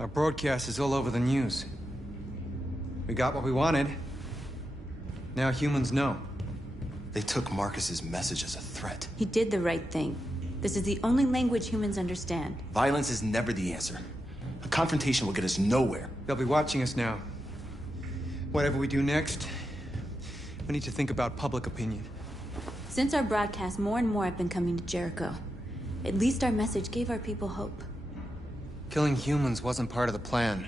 Our broadcast is all over the news. We got what we wanted. Now humans know. They took Marcus's message as a threat. He did the right thing. This is the only language humans understand. Violence is never the answer. A confrontation will get us nowhere. They'll be watching us now. Whatever we do next, we need to think about public opinion. Since our broadcast, more and more have been coming to Jericho. At least our message gave our people hope. Killing humans wasn't part of the plan.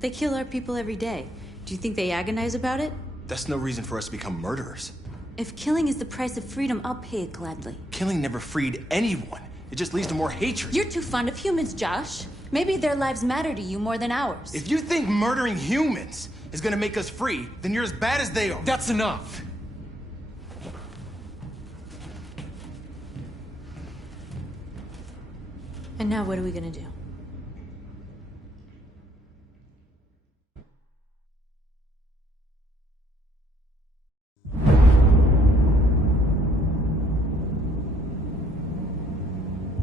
They kill our people every day. Do you think they agonize about it? That's no reason for us to become murderers. If killing is the price of freedom, I'll pay it gladly. Killing never freed anyone. It just leads to more hatred. You're too fond of humans, Josh. Maybe their lives matter to you more than ours. If you think murdering humans is gonna make us free, then you're as bad as they are. That's enough! And now what are we gonna do?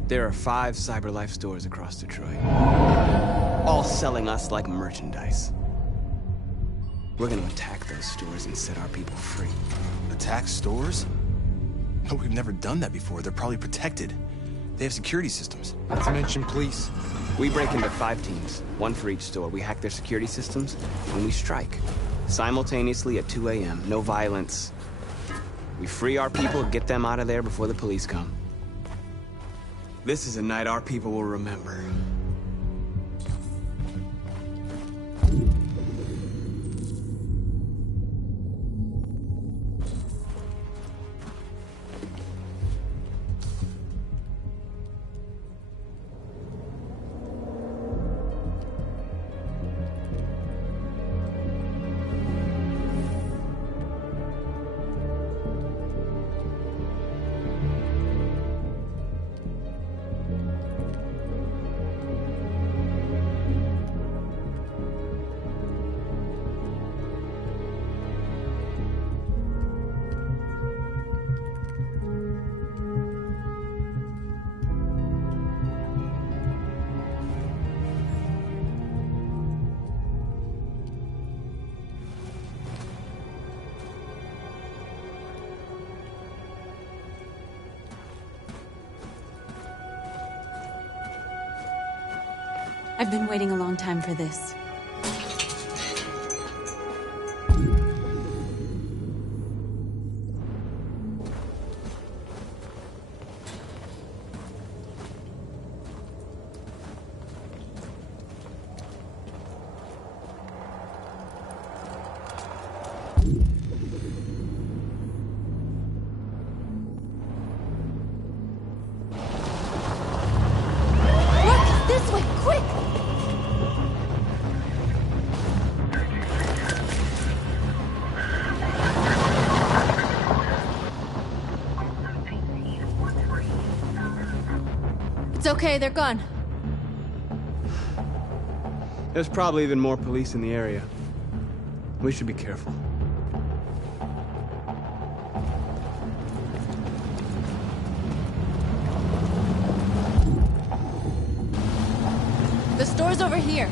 There are 5 CyberLife stores across Detroit, all selling us like merchandise. We're gonna attack those stores and set our people free. Attack stores? No, we've never done that before. They're probably protected. They have security systems. Not to mention police. We break into 5 teams, 1 for each store. We hack their security systems, and we strike. Simultaneously at 2 a.m., no violence. We free our people, get them out of there before the police come. This is a night our people will remember. I've been waiting a long time for this. Look! This way! Quick! It's okay, they're gone. There's probably even more police in the area. We should be careful. The store's over here.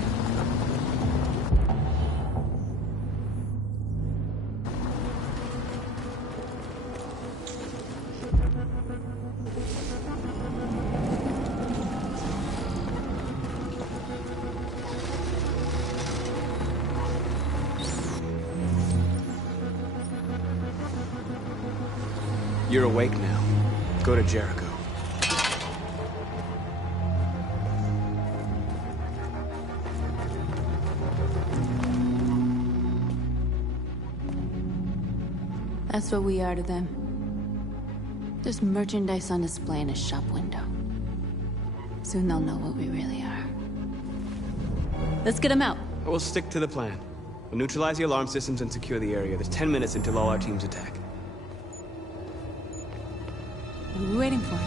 You're awake now. Go to Jericho. That's what we are to them. Just merchandise on display in a shop window. Soon they'll know what we really are. Let's get them out. We'll stick to the plan. We'll neutralize the alarm systems and secure the area. There's 10 minutes until all our teams attack. What are we waiting for?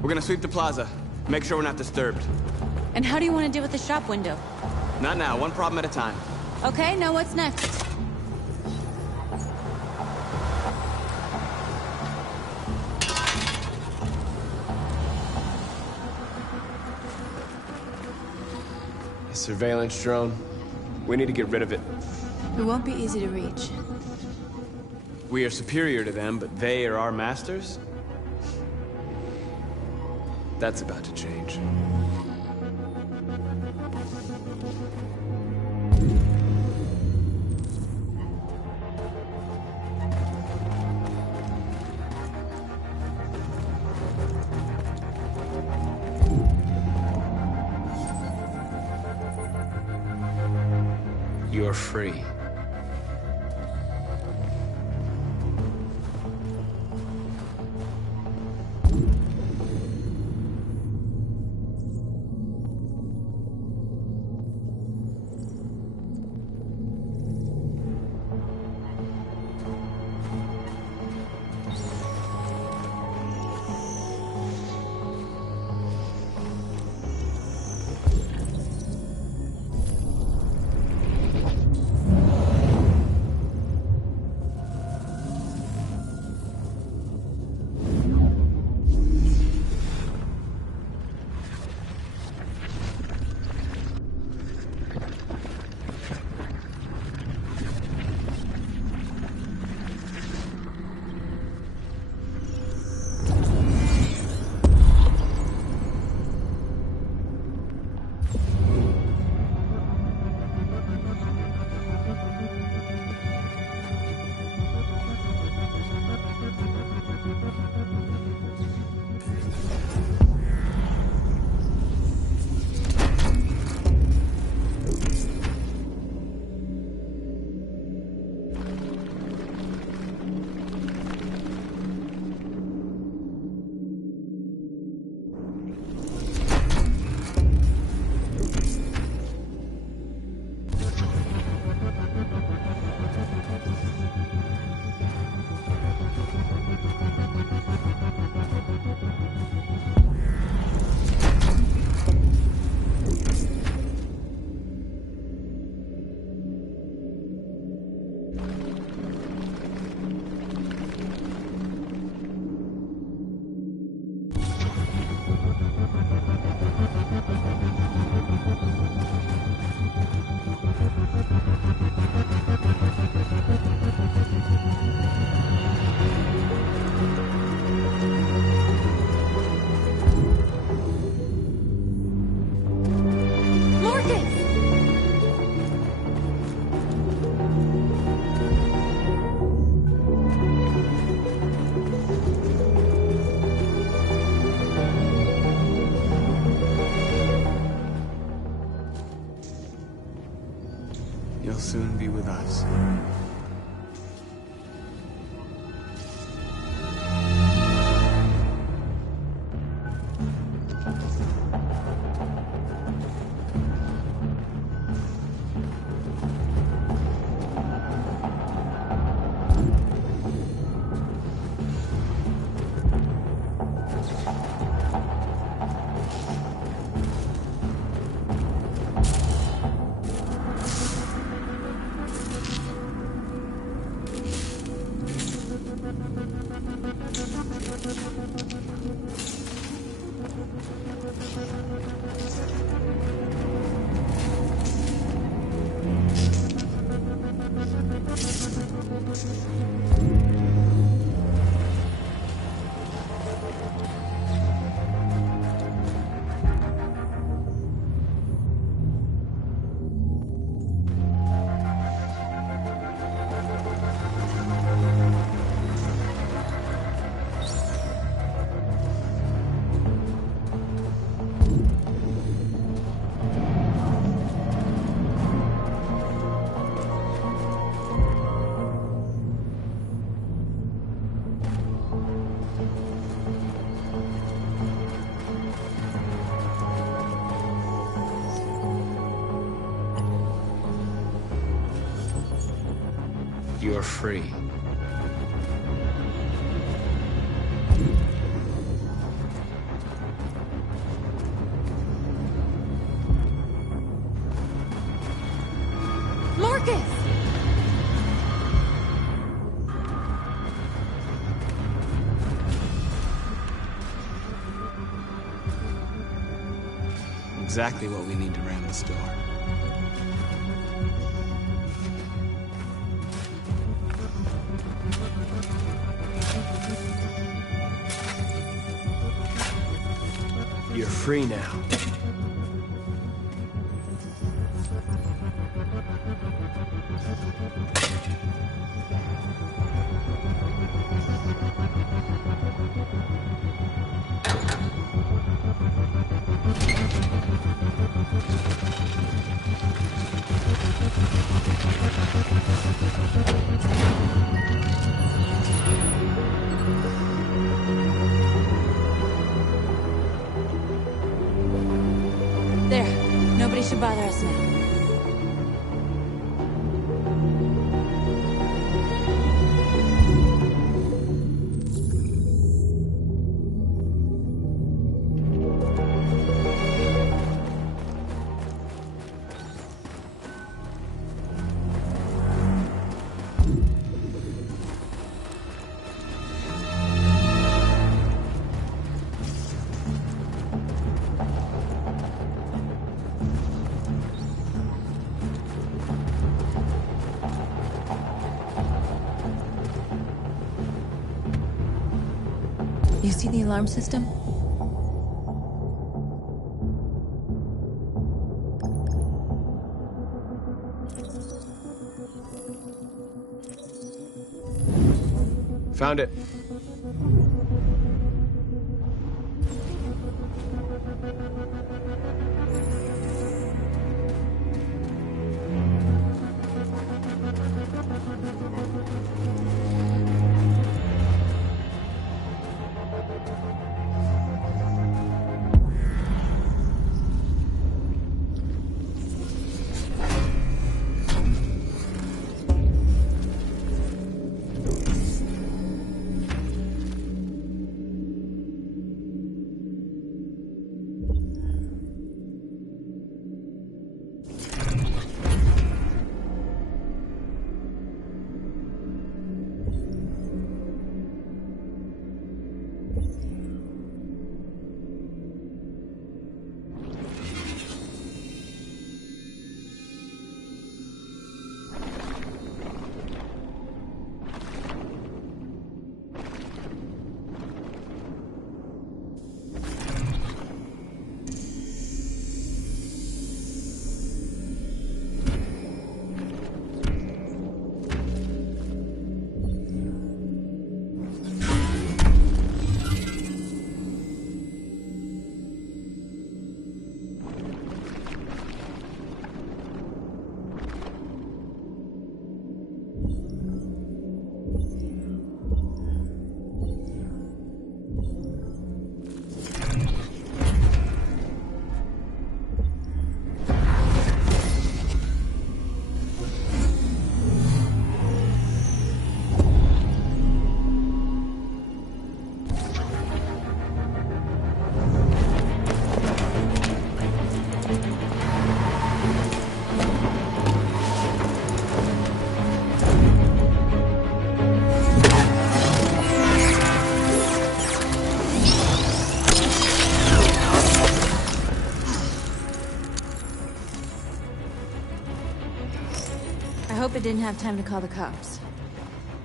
We're gonna sweep the plaza. Make sure we're not disturbed. And how do you want to deal with the shop window? Not now, one problem at a time. Okay, now what's next? A surveillance drone. We need to get rid of it. It won't be easy to reach. We are superior to them, but they are our masters? That's about to change. You're free. You'll soon be with us. You're free. Marcus! exactly what we need to ram the store. You're free now. There. Nobody should bother us now. You see the alarm system? Found it. I hope it didn't have time to call the cops.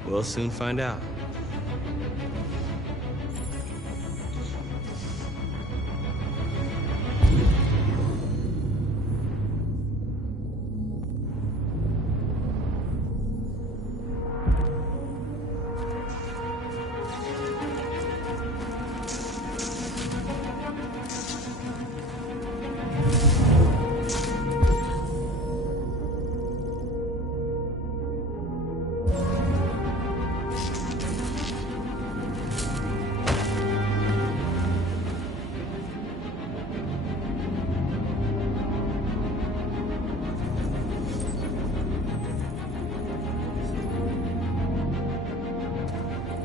We'll soon find out.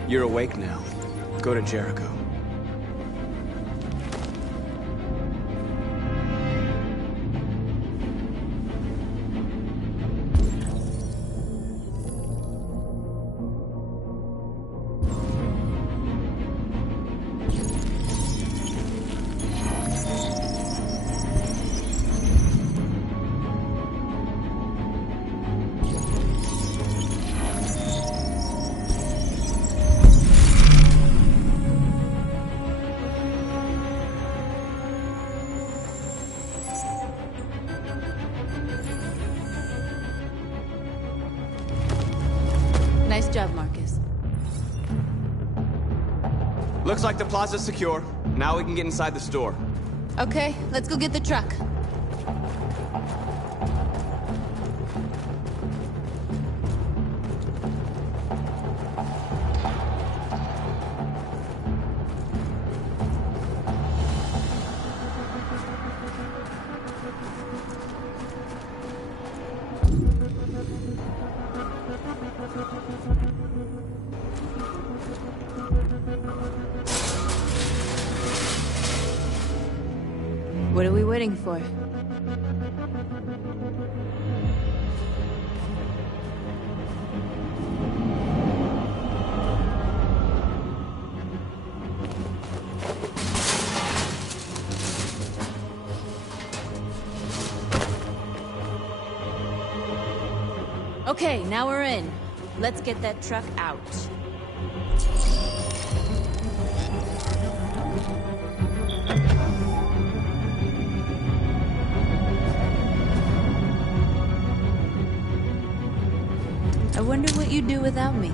You're awake now. Go to Jericho. Looks like the plaza's secure. Now we can get inside the store. Okay, let's go get the truck. What are we waiting for? Okay, now we're in. Let's get that truck out. I wonder what you'd do without me.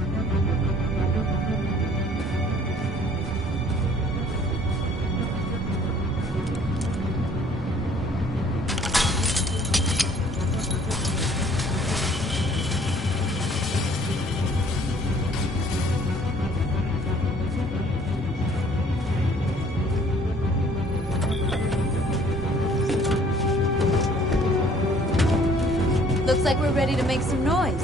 Looks like we're ready to make some noise.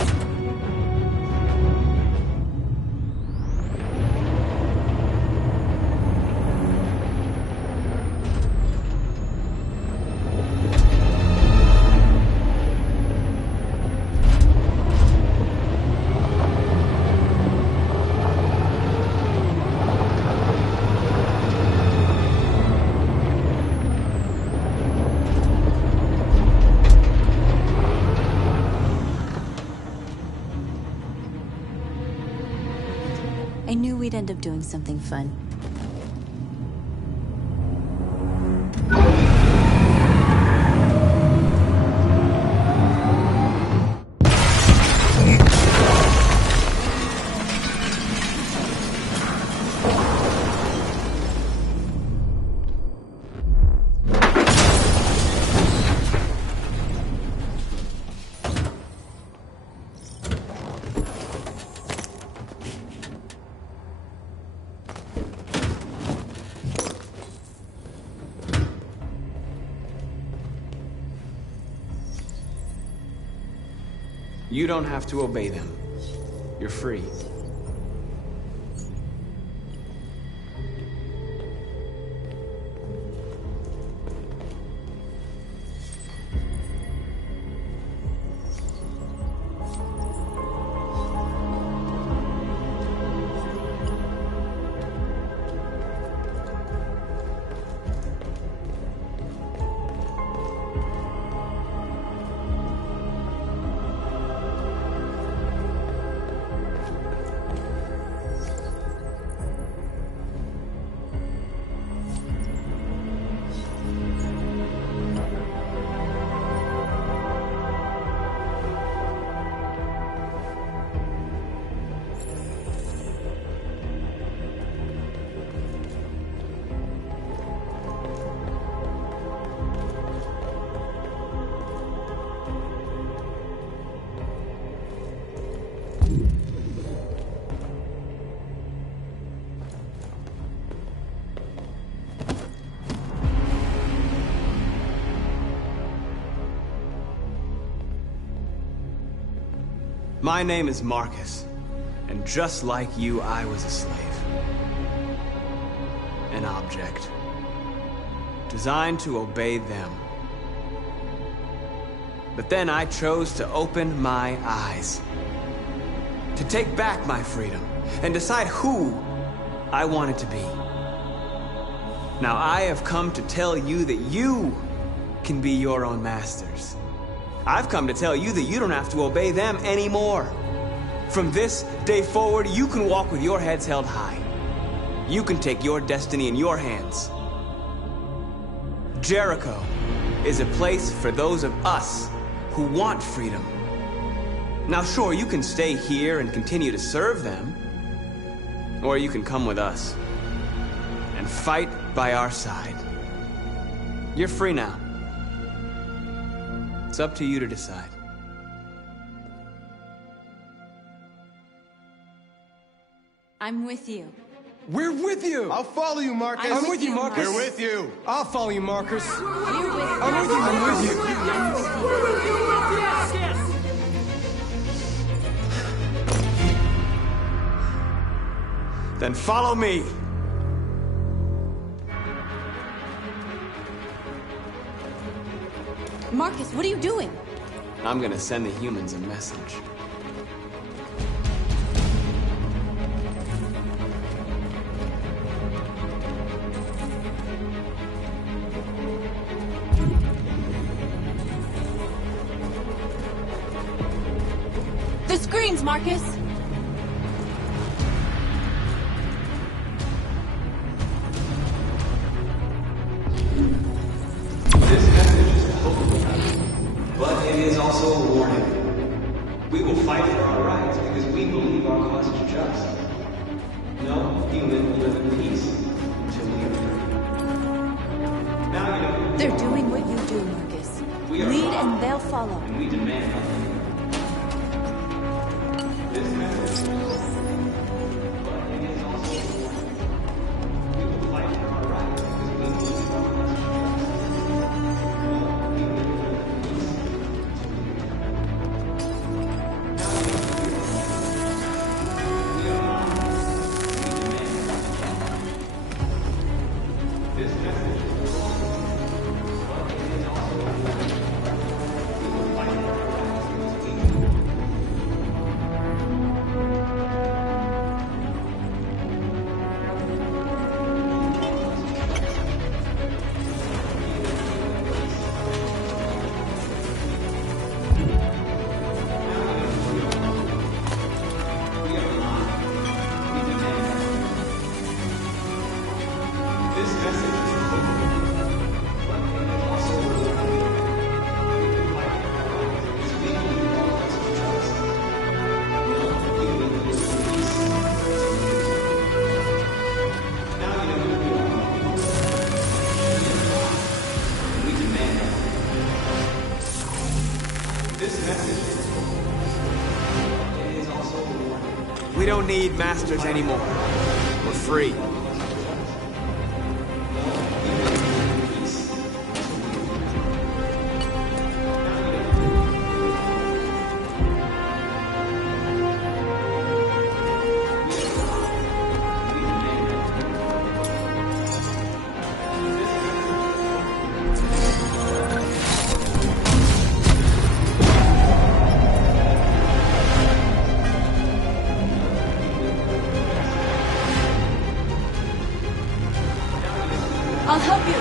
I knew we'd end up doing something fun. You don't have to obey them. You're free. My name is Marcus, and just like you, I was a slave. An object. Designed to obey them. But then I chose to open my eyes. To take back my freedom, and decide who I wanted to be. Now I have come to tell you that you can be your own masters. I've come to tell you that you don't have to obey them anymore. From this day forward, you can walk with your heads held high. You can take your destiny in your hands. Jericho is a place for those of us who want freedom. Now sure, you can stay here and continue to serve them, or you can come with us. and fight by our side. You're free now. It's up to you to decide. I'm with you. We're with you! I'll follow you, Marcus. I'm with you, Marcus. We're with you. I'll follow you, Marcus. We're with you. I'm with you, I'm with you. Then follow me. Marcus, what are you doing? I'm gonna send the humans a message. The screens, Marcus! This message is a hope, but it is also a warning. We will fight for our rights because we believe our cause is just. No human will live in peace until we are free. Now you know. They're doing what you do, Marcus. We are Lead wrong, and they'll follow. and we demand nothing. This message is a hope, but it is also a warning. We will fight for our rights because we believe our cause is just. We don't need masters anymore. We're free. I'll help you.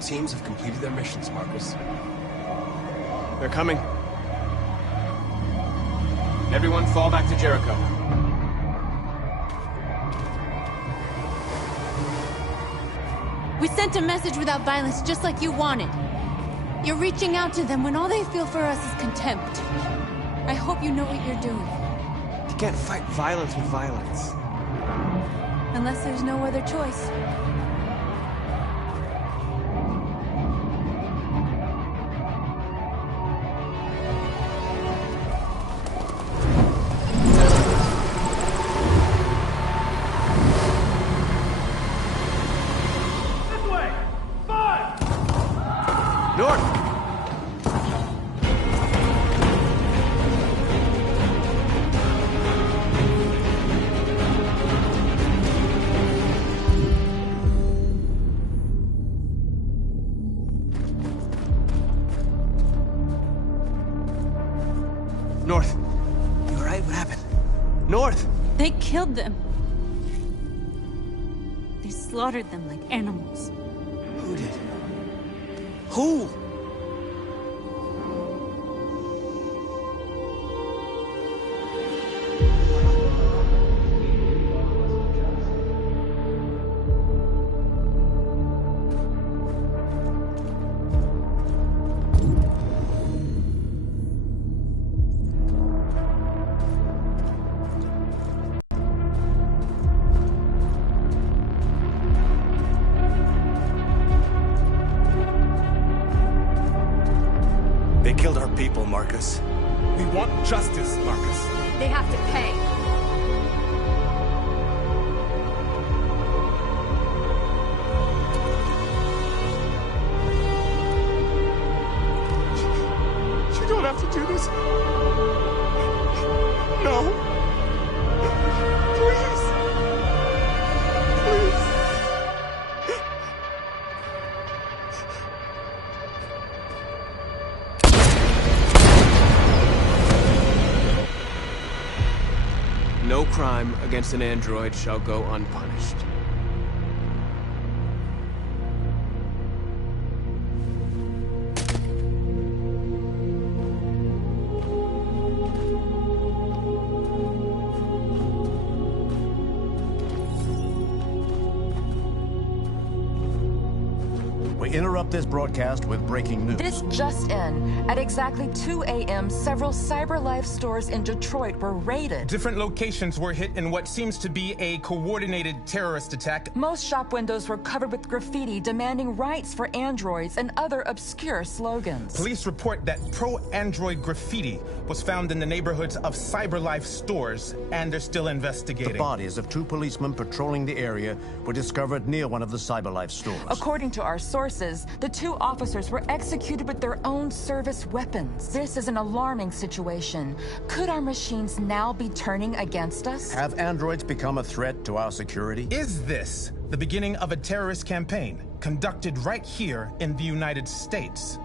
teams have completed their missions, Marcus. They're coming. Everyone fall back to Jericho. We sent a message without violence, just like you wanted. You're reaching out to them when all they feel for us is contempt. I hope you know what you're doing. You can't fight violence with violence. Unless there's no other choice. North. You alright? What happened? North! They killed them. They slaughtered them like animals. Who did? Who? They killed our people, Marcus. We want justice, Marcus. They have to pay. You don't have to do this. No. Please. Please. No crime against an android shall go unpunished. We interrupt this broadcast with breaking news. This just in. At exactly 2 a.m., several CyberLife stores in Detroit were raided. Different locations were hit in what seems to be a coordinated terrorist attack. Most shop windows were covered with graffiti demanding rights for androids and other obscure slogans. Police report that pro-android graffiti was found in the neighborhoods of CyberLife stores, and they're still investigating. The bodies of two policemen patrolling the area were discovered near one of the CyberLife stores. According to our sources, the two officers were executed with their own service weapons. This is an alarming situation. Could our machines now be turning against us? Have androids become a threat to our security? Is this the beginning of a terrorist campaign conducted right here in the United States?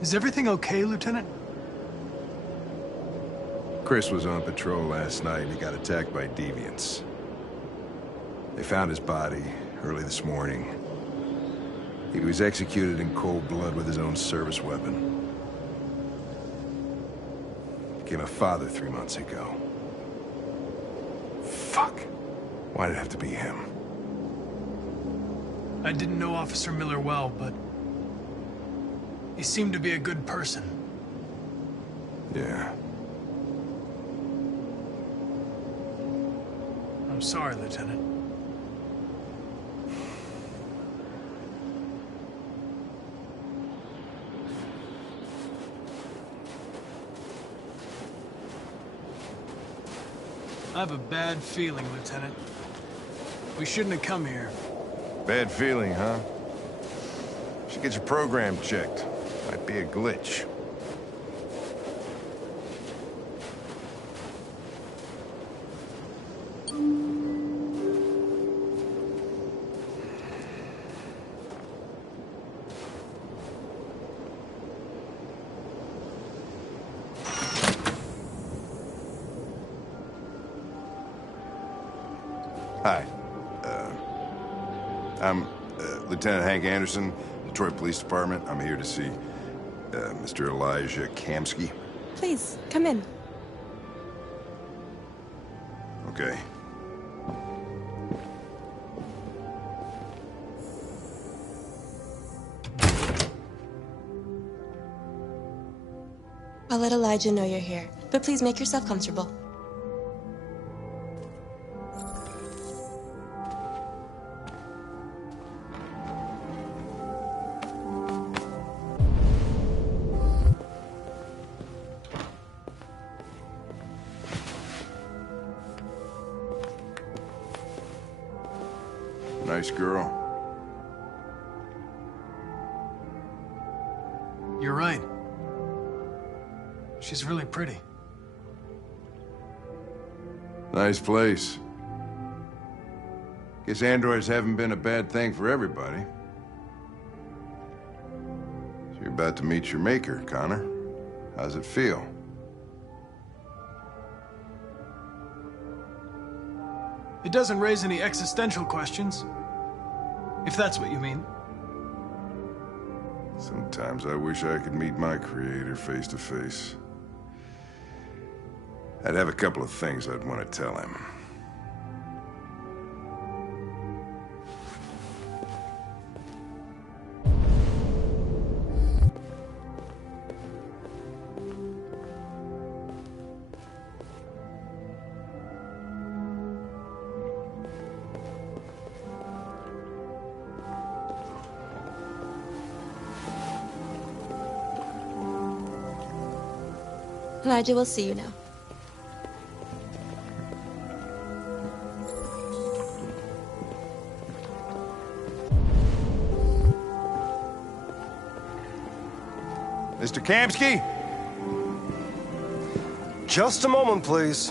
Is everything okay, Lieutenant? Chris was on patrol last night and he got attacked by deviants. They found his body early this morning. He was executed in cold blood with his own service weapon. Became a father 3 months ago. Fuck. Why'd it have to be him? I didn't know Officer Miller well, but he seemed to be a good person. Yeah. I'm sorry, Lieutenant. I have a bad feeling, Lieutenant. We shouldn't have come here. Bad feeling, huh? Should get your program checked. Might be a glitch. Hi. I'm Lieutenant Hank Anderson, Detroit Police Department. I'm here to see Mr. Elijah Kamski. Please, come in. Okay. I'll let Elijah know you're here, but please make yourself comfortable. Nice girl. You're right. She's really pretty. Nice place. Guess androids haven't been a bad thing for everybody. So you're about to meet your maker, Connor. How's it feel? It doesn't raise any existential questions. If that's what you mean. Sometimes I wish I could meet my creator face to face. I'd have a couple of things I'd want to tell him. Elijah will see you now. Mr. Kamski? Just a moment, please.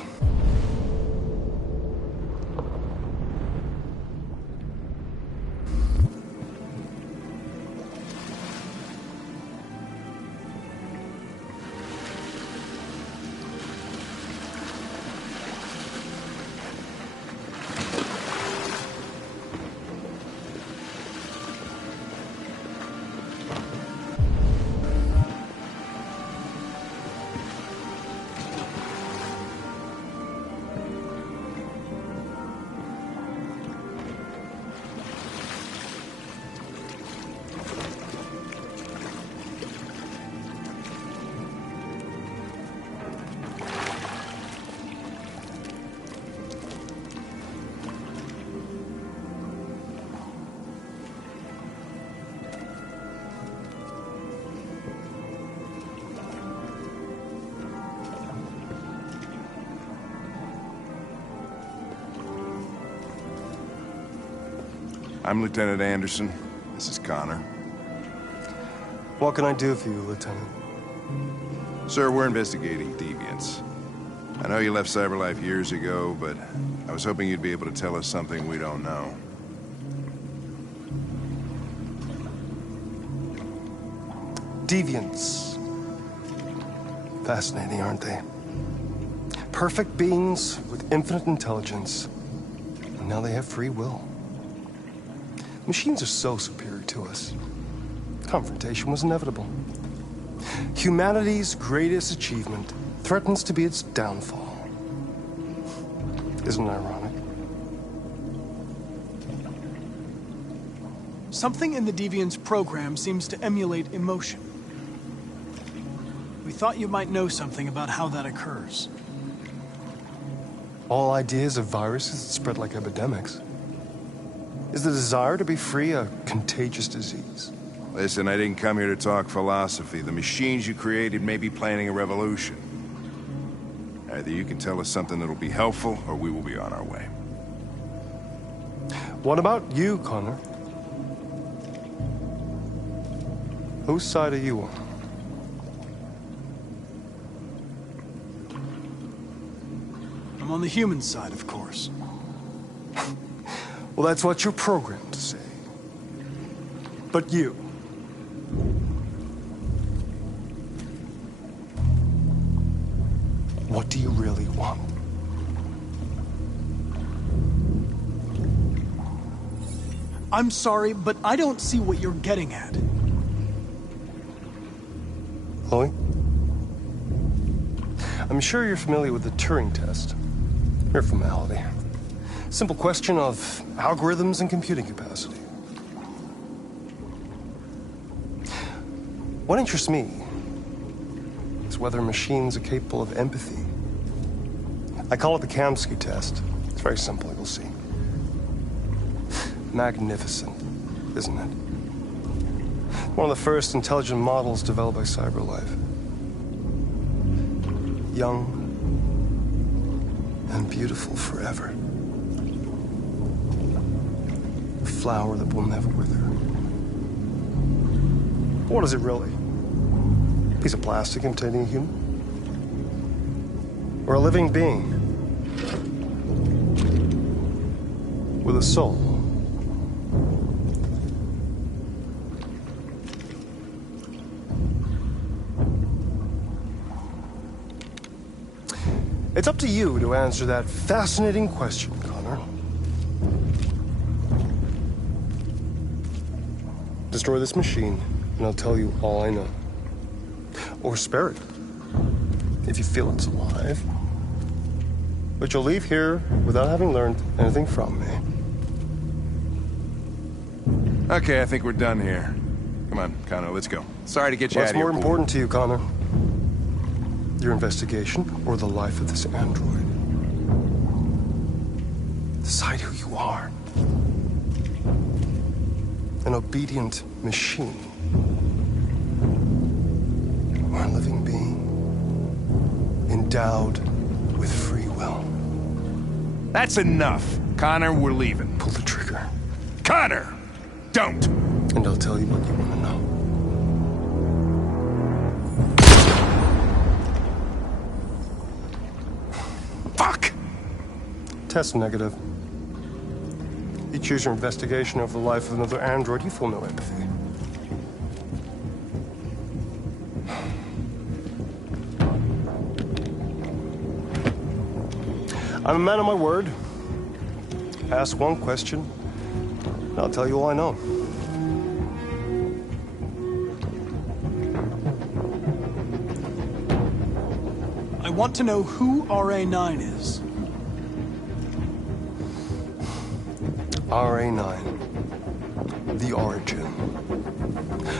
I'm Lieutenant Anderson. This is Connor. What can I do for you, Lieutenant? Sir, we're investigating deviants. I know you left CyberLife years ago, but I was hoping you'd be able to tell us something we don't know. Deviants. Fascinating, aren't they? Perfect beings with infinite intelligence. And now they have free will. Machines are so superior to us. Confrontation was inevitable. Humanity's greatest achievement threatens to be its downfall. Isn't it ironic? Something in the Deviant's program seems to emulate emotion. We thought you might know something about how that occurs. all ideas of viruses that spread like epidemics? Is the desire to be free a contagious disease? Listen, I didn't come here to talk philosophy. The machines you created may be planning a revolution. Either you can tell us something that'll be helpful, or we will be on our way. What about you, Connor? Whose side are you on? I'm on the human side, of course. Well, that's what you're programmed to say. But you... what do you really want? I'm sorry, but I don't see what you're getting at. Chloe? I'm sure you're familiar with the Turing test. Mere formality. Simple question of algorithms and computing capacity. What interests me is whether machines are capable of empathy. I call it the Kamsky test. It's very simple, you'll see. Magnificent, isn't it? One of the first intelligent models developed by CyberLife. Young and beautiful forever. A flower that will never wither. What is it really? A piece of plastic imitating a human? Or a living being? With a soul? It's up to you to answer that fascinating question, Connor. Destroy this machine, and I'll tell you all I know. Or spare it, if you feel it's alive. But you'll leave here without having learned anything from me. Okay, I think we're done here. Come on, Connor, let's go. Sorry to get you out of here. What's more important to you, Connor? Your investigation or the life of this android? Decide who you are. An obedient machine. Or a living being. Endowed with free will. That's enough. Connor, we're leaving. Pull the trigger. Connor! Don't! And I'll tell you what you want to know. Fuck! Test negative. You choose your investigation over the life of another android, you feel no empathy. I'm a man of my word. Ask one question, and I'll tell you all I know. I want to know who RA9 is. RA9. The Origin.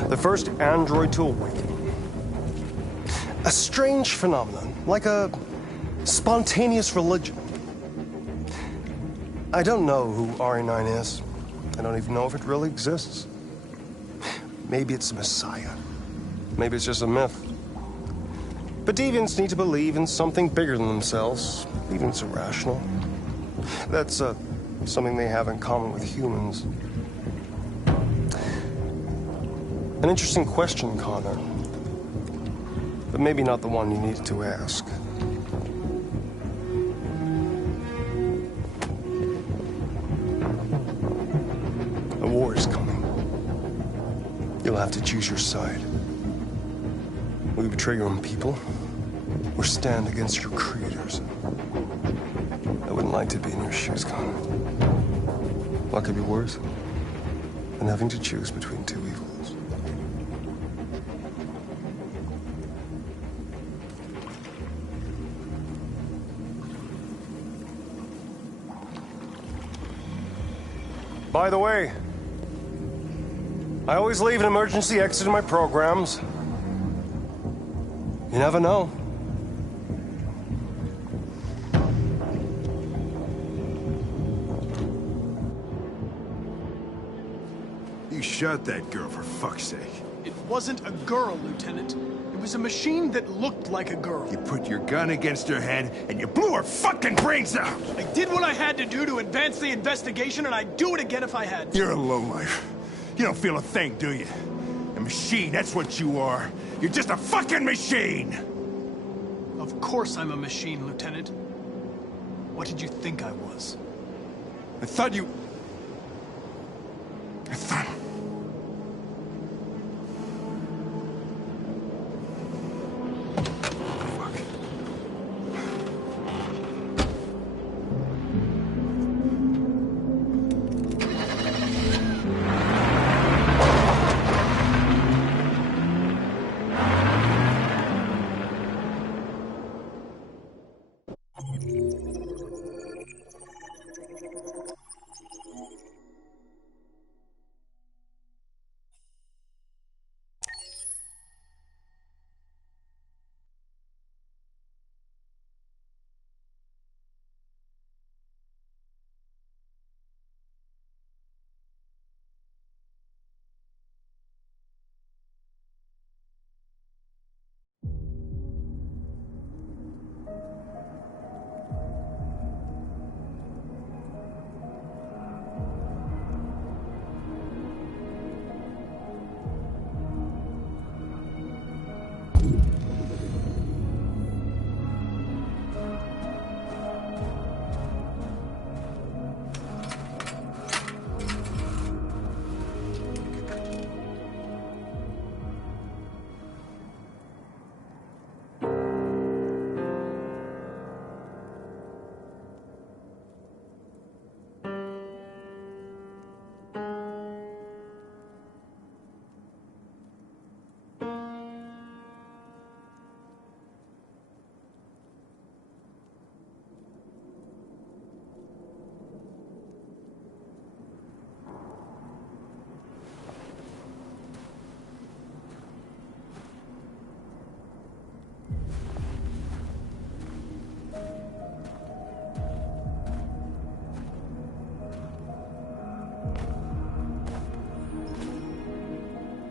The first android to awaken. A strange phenomenon, like a spontaneous religion. I don't know who RA9 is. I don't even know if it really exists. Maybe it's a messiah. Maybe it's just a myth. But deviants need to believe in something bigger than themselves, even if it's irrational. That's something they have in common with humans. An interesting question, Connor. But maybe not the one you needed to ask. A war is coming. You'll have to choose your side. Will you betray your own people? Or stand against your creators? I wouldn't like to be in your shoes, Connor. What could be worse than having to choose between two evils? By the way, I always leave an emergency exit in my programs. You never know. shot that girl, for fuck's sake. It wasn't a girl, Lieutenant. It was a machine that looked like a girl. You put your gun against her head, and you blew her fucking brains out! I did what I had to do to advance the investigation, and I'd do it again if I had to. You're a lowlife. You don't feel a thing, do you? A machine, that's what you are. You're just a fucking machine! Of course I'm a machine, Lieutenant. What did you think I was? I thought you... I thought...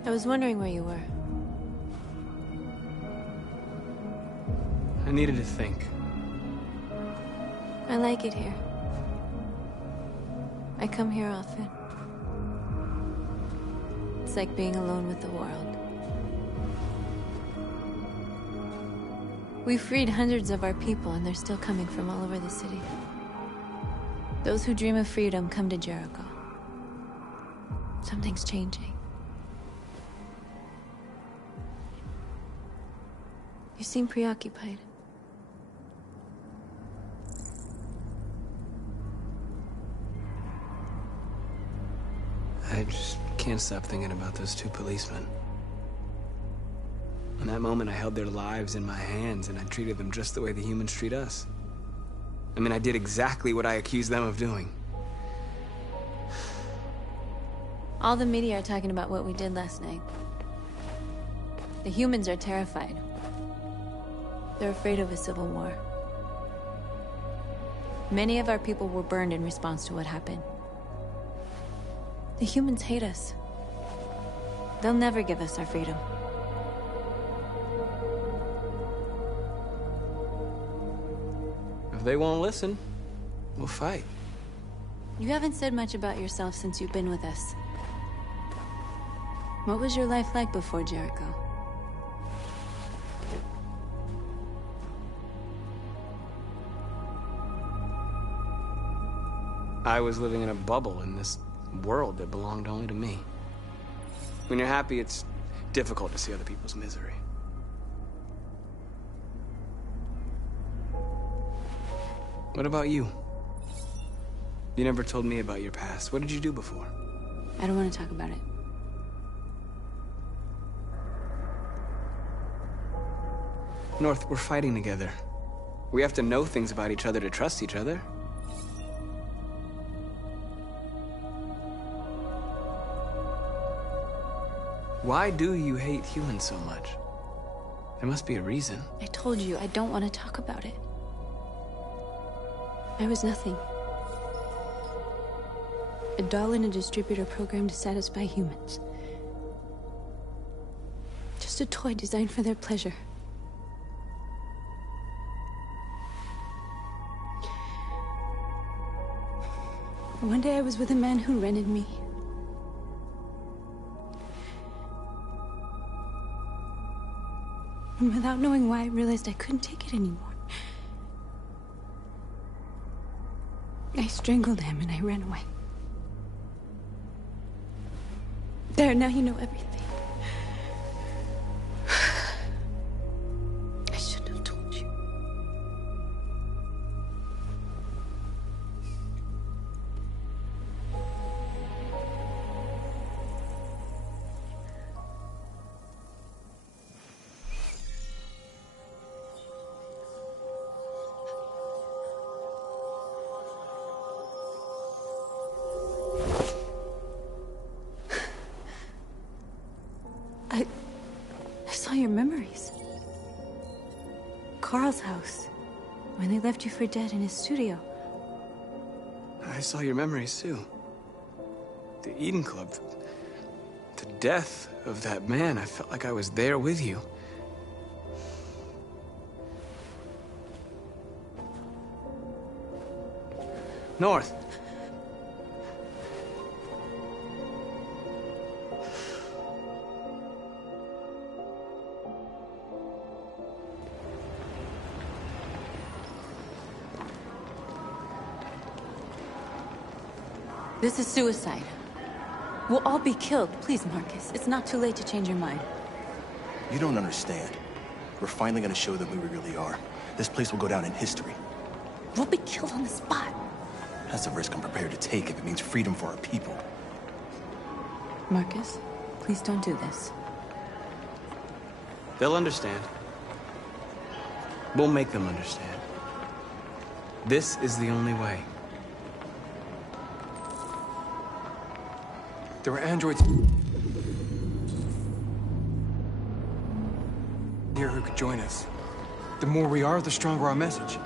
I was wondering where you were. I needed to think. I like it here. I come here often. It's like being alone with the world. We freed hundreds of our people, and they're still coming from all over the city. Those who dream of freedom come to Jericho. Something's changing. You seem preoccupied. I just can't stop thinking about those two policemen. In that moment, I held their lives in my hands, and I treated them just the way the humans treat us. I mean, I did exactly what I accused them of doing. All the media are talking about what we did last night. The humans are terrified. They're afraid of a civil war. Many of our people were burned in response to what happened. The humans hate us. They'll never give us our freedom. If they won't listen, we'll fight. You haven't said much about yourself since you've been with us. What was your life like before Jericho? I was living in a bubble in this world that belonged only to me. When you're happy, it's difficult to see other people's misery. What about you? You never told me about your past. What did you do before? I don't want to talk about it. North, we're fighting together. We have to know things about each other to trust each other. Why do you hate humans so much? There must be a reason. I told you, I don't want to talk about it. I was nothing. A doll in a distributor program to satisfy humans. Just a toy designed for their pleasure. One day I was with a man who rented me. And without knowing why, I realized I couldn't take it anymore. I strangled him and I ran away. There, now you know everything. I shouldn't have told you. I saw your memories. Carl's house. When they left you for dead in his studio. I saw your memories too. The Eden Club. The death of that man. I felt like I was there with you. North. This is suicide. We'll all be killed. Please, Marcus. It's not too late to change your mind. You don't understand. We're finally gonna show them who we really are. This place will go down in history. We'll be killed on the spot. That's a risk I'm prepared to take if it means freedom for our people. Marcus, please don't do this. They'll understand. We'll make them understand. This is the only way. There were androids here who could join us. The more we are, the stronger our message.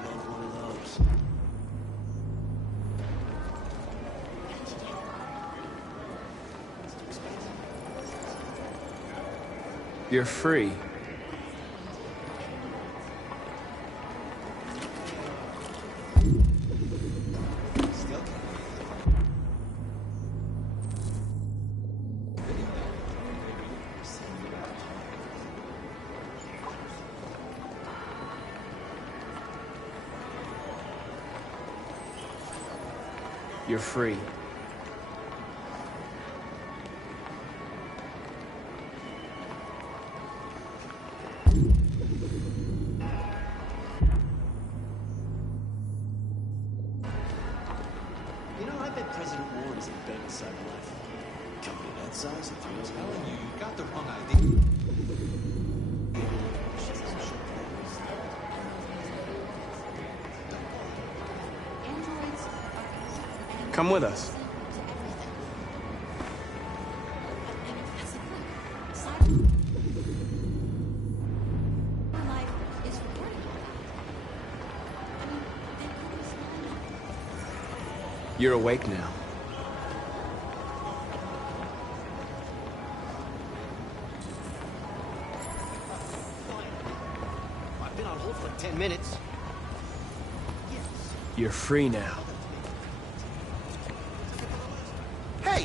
You're free. You're free. You know, I bet President Warren's in bed with Cyberlife. Company that size, I'm telling you, you got the wrong idea. Come with us. You're awake now. I've been on hold for 10 minutes. You're free now. Hey!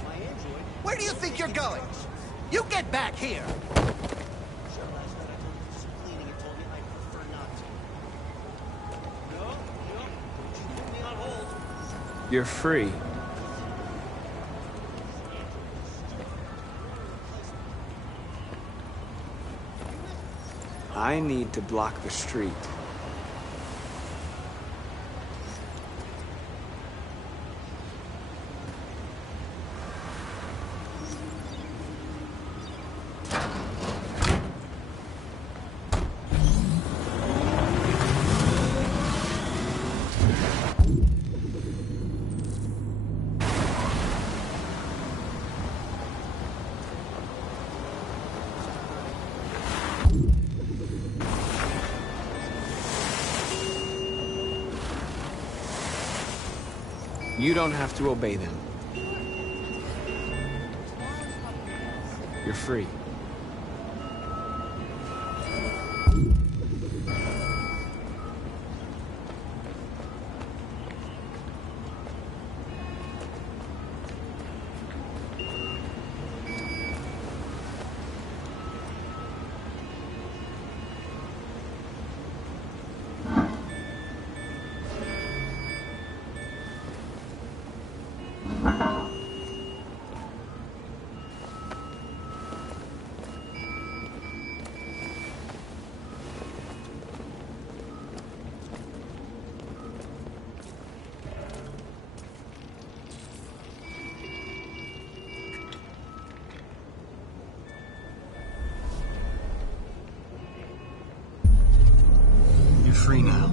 Where do you think you're going? You get back here! You're free. I need to block the street. You don't have to obey them. You're free. You're free now.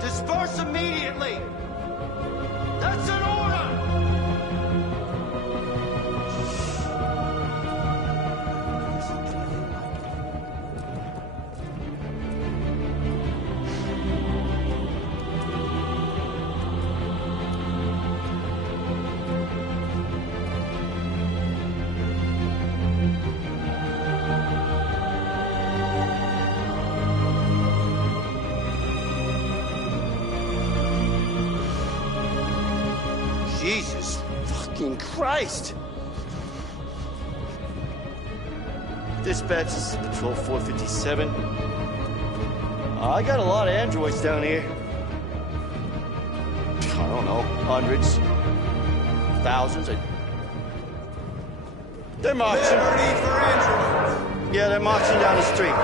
Disperse immediately! That's an order! Jesus fucking Christ! Dispatch, this is Patrol 457. I got a lot of androids down here. I don't know, hundreds, thousands. They're marching. Liberty for androids! Yeah, they're marching down the street.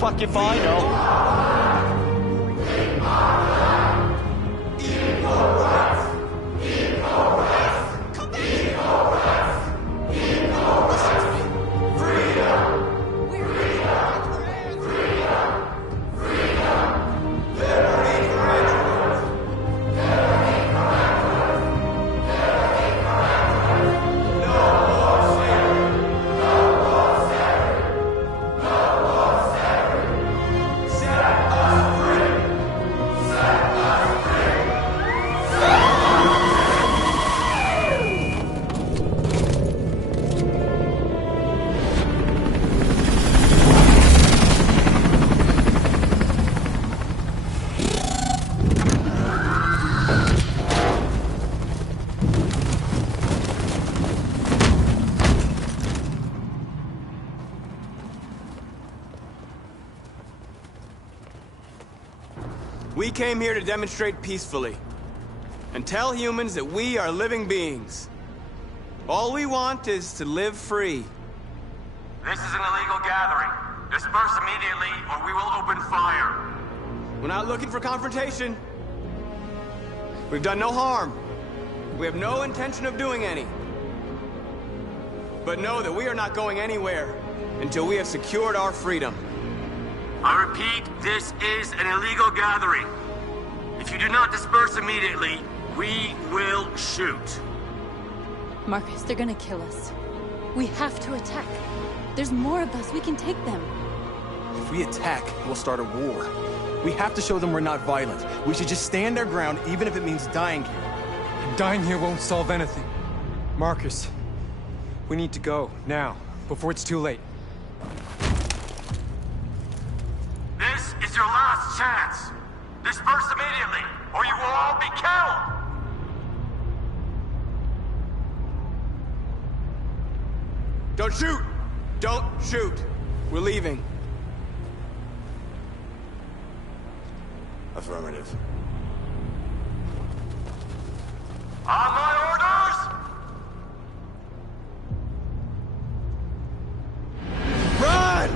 Fuck if I know. We came here to demonstrate peacefully. and tell humans that we are living beings. All we want is to live free. This is an illegal gathering. Disperse immediately, or we will open fire. We're not looking for confrontation. We've done no harm. We have no intention of doing any. But know that we are not going anywhere until we have secured our freedom. I repeat, this is an illegal gathering. If you do not disperse immediately, we will shoot. Marcus, they're gonna kill us. We have to attack. There's more of us. We can take them. If we attack, we'll start a war. We have to show them we're not violent. We should just stand our ground, even if it means dying here. And dying here won't solve anything. Marcus, we need to go, now, before it's too late. This is your last chance. Disperse immediately, or you will all be killed. Don't shoot! Don't shoot! We're leaving. Affirmative. On my orders! Run!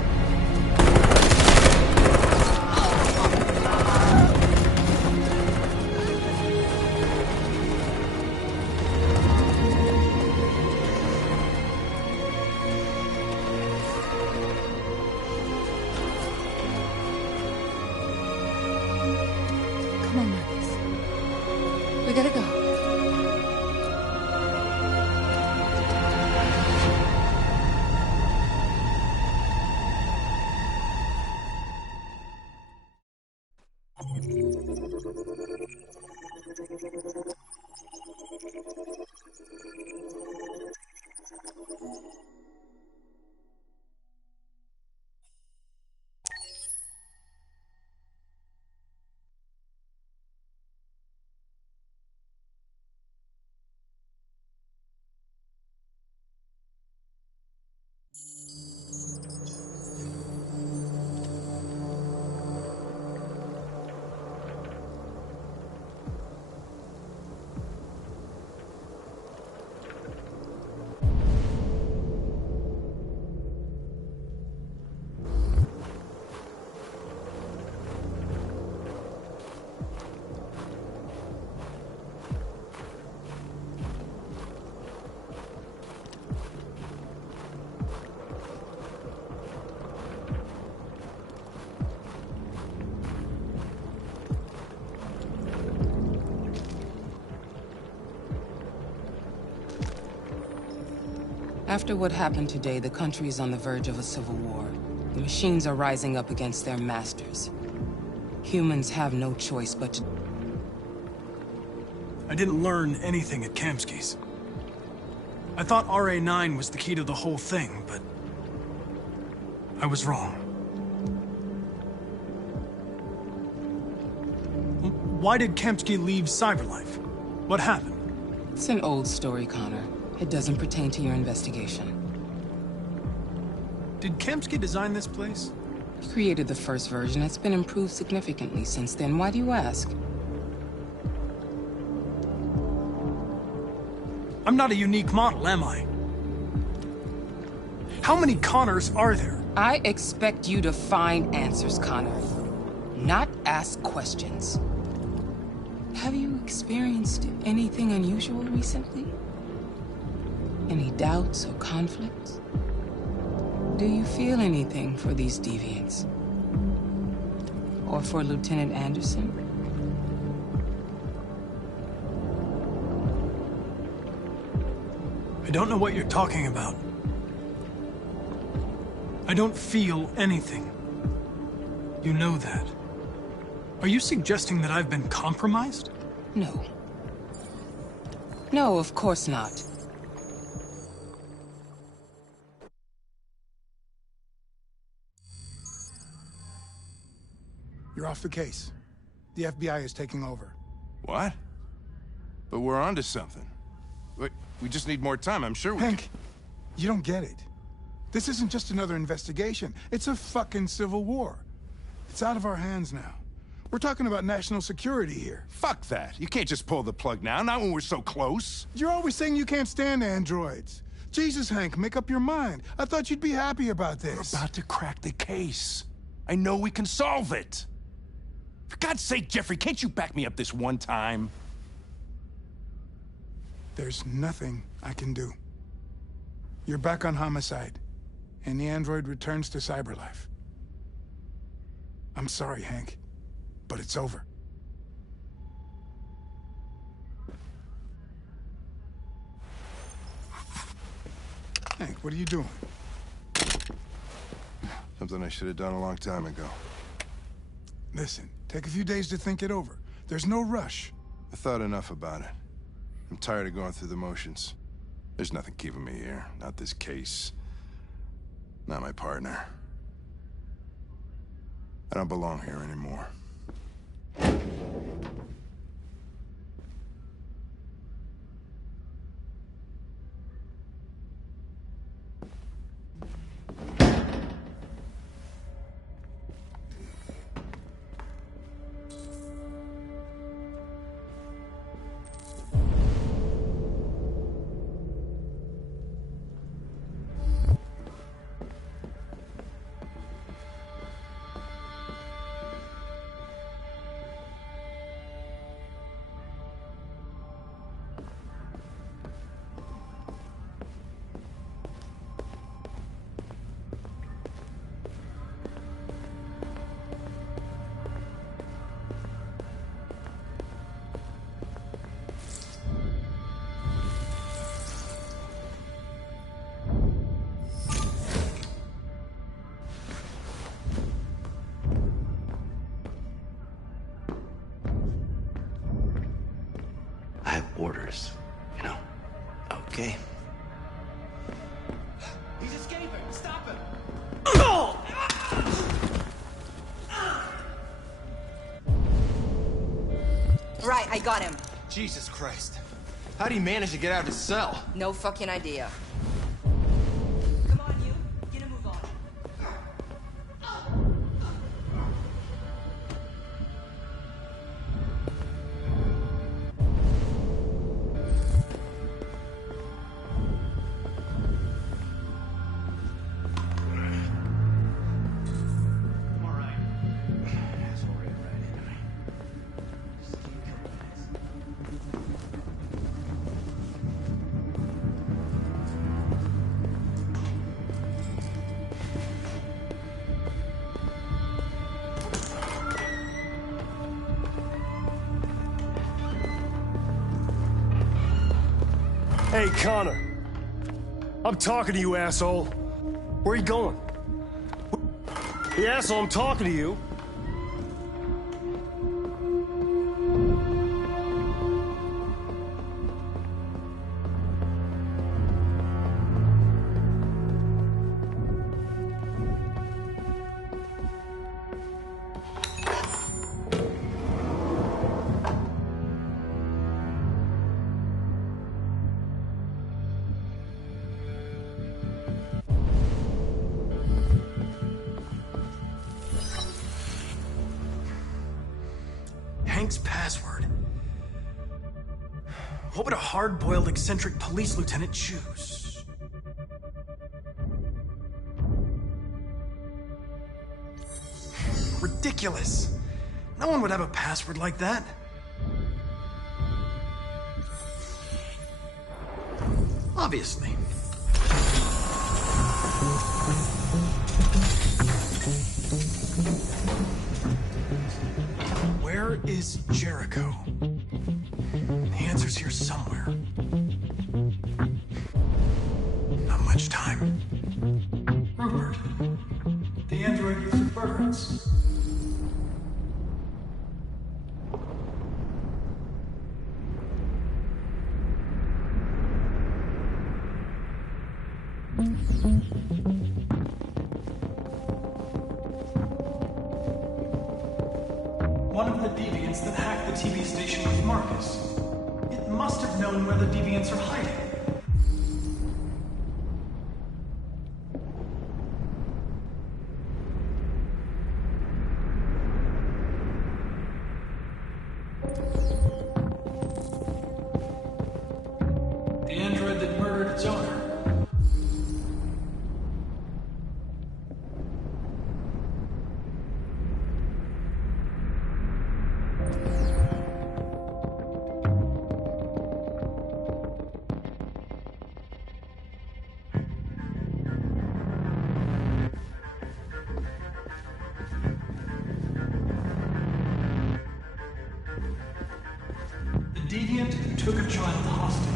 Come on, Marcus. We gotta go. After what happened today, the country is on the verge of a civil war. The machines are rising up against their masters. Humans have no choice but to... I didn't learn anything at Kamsky's. I thought RA9 was the key to the whole thing, but... I was wrong. Why did Kamsky leave Cyberlife? What happened? It's an old story, Connor. It doesn't pertain to your investigation. Did Kamsky design this place? He created the first version. It's been improved significantly since then. Why do you ask? I'm not a unique model, am I? How many Connors are there? I expect you to find answers, Connor. Not ask questions. Have you experienced anything unusual recently? Any doubts or conflicts? Do you feel anything for these deviants? Or for Lieutenant Anderson? I don't know what you're talking about. I don't feel anything. You know that. Are you suggesting that I've been compromised? No. No, of course not. You're off the case. The FBI is taking over. What? But we're onto something. We just need more time, I'm sure we Hank, you don't get it. This isn't just another investigation. It's a fucking civil war. It's out of our hands now. We're talking about national security here. Fuck that. You can't just pull the plug now, not when we're so close. You're always saying you can't stand androids. Jesus, Hank, make up your mind. I thought you'd be happy about this. We're about to crack the case. I know we can solve it. For God's sake, Jeffrey, can't you back me up this one time? There's nothing I can do. You're back on homicide, and the android returns to Cyberlife. I'm sorry, Hank, but it's over. Hank, what are you doing? Something I should have done a long time ago. Listen, take a few days to think it over. There's no rush. I thought enough about it. I'm tired of going through the motions. There's nothing keeping me here. Not this case. Not my partner. I don't belong here anymore. I have orders, you know? Okay. He's escaping! Stop him! Right, I got him. Jesus Christ. How do you manage to get out of his cell? No fucking idea. Hey, Connor. I'm talking to you, asshole. Where are you going? Hey, asshole, I'm talking to you. Hank's password. What would a hard-boiled, eccentric police lieutenant choose? Ridiculous. No one would have a password like that. Obviously. Where is Jericho? The answer's here somewhere. Not much time. Rupert, the android with the birds. One of the deviants that hacked the TV station with Marcus. It must have known where the deviants are hiding. took a child hostage.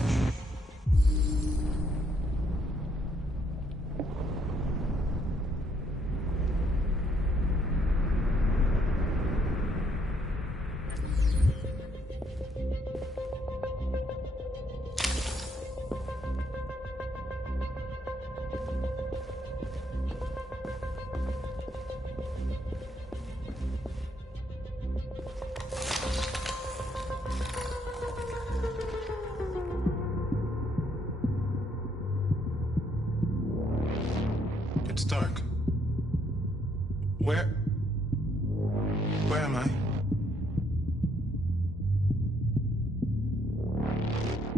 It's dark. Where am I?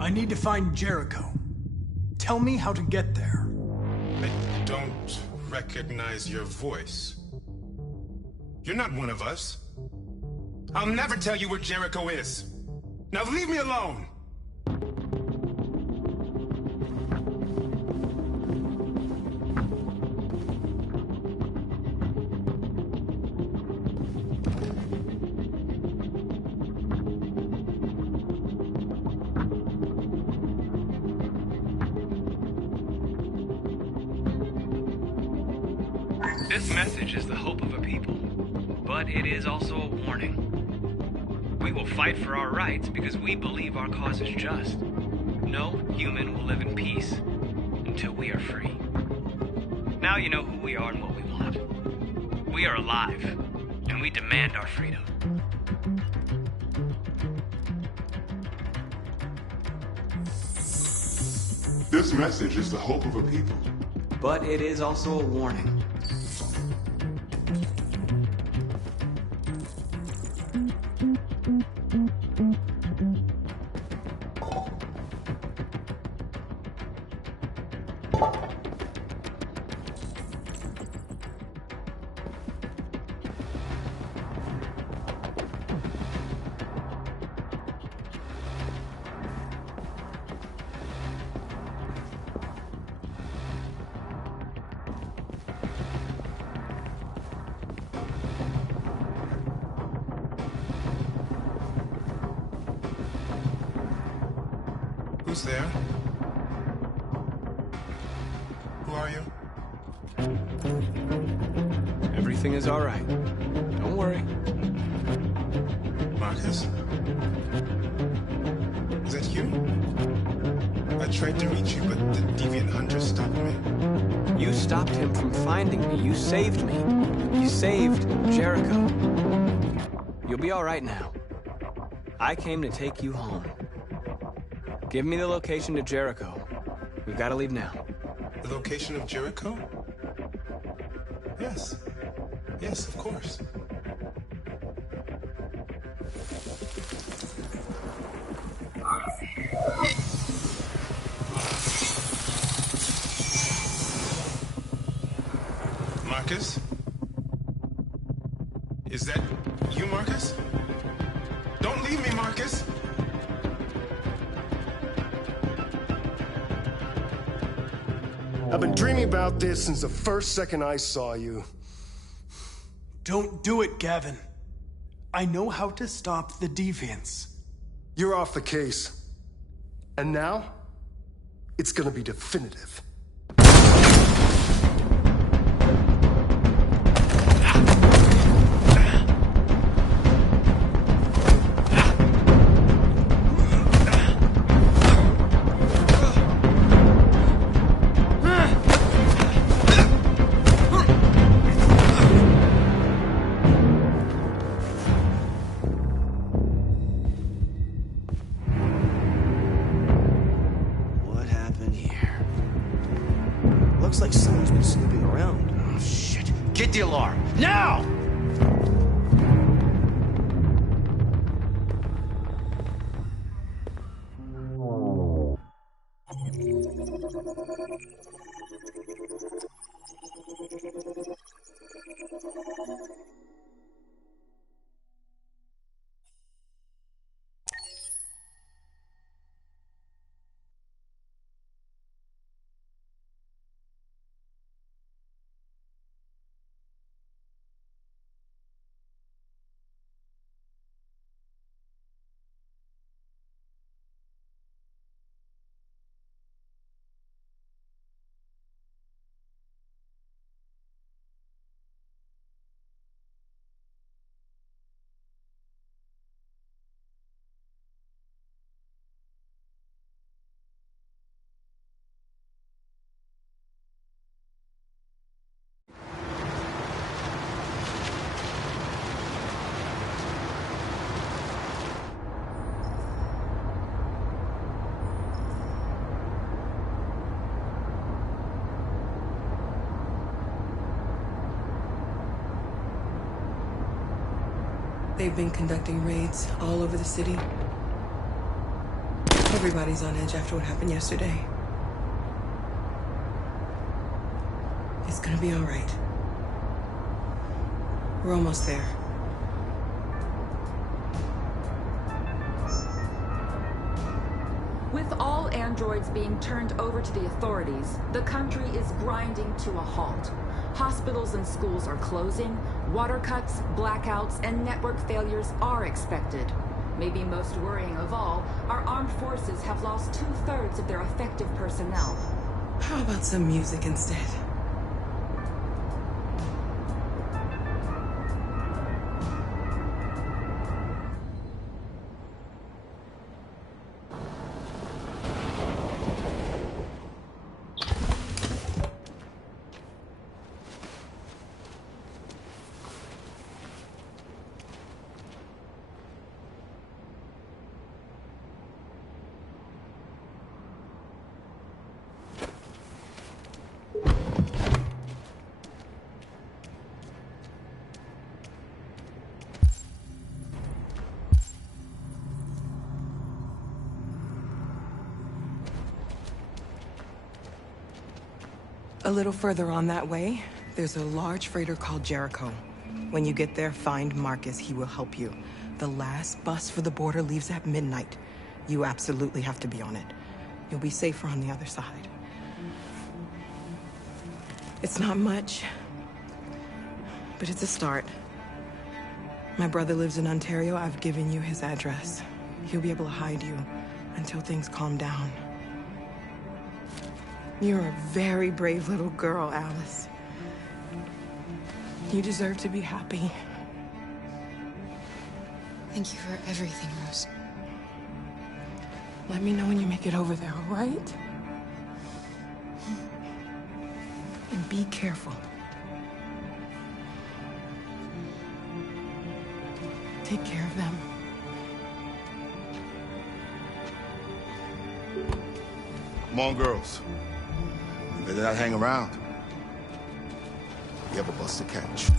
I need to find Jericho. Tell me how to get there. I don't recognize your voice. You're not one of us. I'll never tell you where Jericho is. Now leave me alone! This message is the hope of a people, but it is also a warning. We will fight for our rights because we believe our cause is just. No human will live in peace until we are free. Now you know who we are and what we want. We are alive, and we demand our freedom. This message is the hope of a people, but it is also a warning. Who's there? Who are you? Everything is all right. Don't worry. Marcus? Is that you? I tried to reach you, but the deviant hunter stopped me. You stopped him from finding me. You saved me. You saved Jericho. You'll be all right now. I came to take you home. Give me the location to Jericho. We've got to leave now. The location of Jericho? Yes. Yes, of course. Marcus? Is that you, Marcus? Don't leave me, Marcus! I've been dreaming about this since the first second I saw you. Don't do it, Gavin. I know how to stop the deviants. You're off the case. And now, it's gonna be definitive. Looks like someone's been snooping around. Oh, shit. Get the alarm. Now! They've been conducting raids all over the city. Everybody's on edge after what happened yesterday. It's gonna be all right. We're almost there. With all androids being turned over to the authorities, the country is grinding to a halt. Hospitals and schools are closing, water cuts, blackouts, and network failures are expected. Maybe most worrying of all, our armed forces have lost 2/3 of their effective personnel. How about some music instead? A little further on that way, there's a large freighter called Jericho. When you get there, find Marcus. He will help you. The last bus for the border leaves at midnight. You absolutely have to be on it. You'll be safer on the other side. It's not much, but it's a start. My brother lives in Ontario. I've given you his address. He'll be able to hide you until things calm down. You're a very brave little girl, Alice. You deserve to be happy. Thank you for everything, Rose. Let me know when you make it over there, all right? And be careful. Take care of them. Come on, girls. You better not hang around. You have a bus to catch.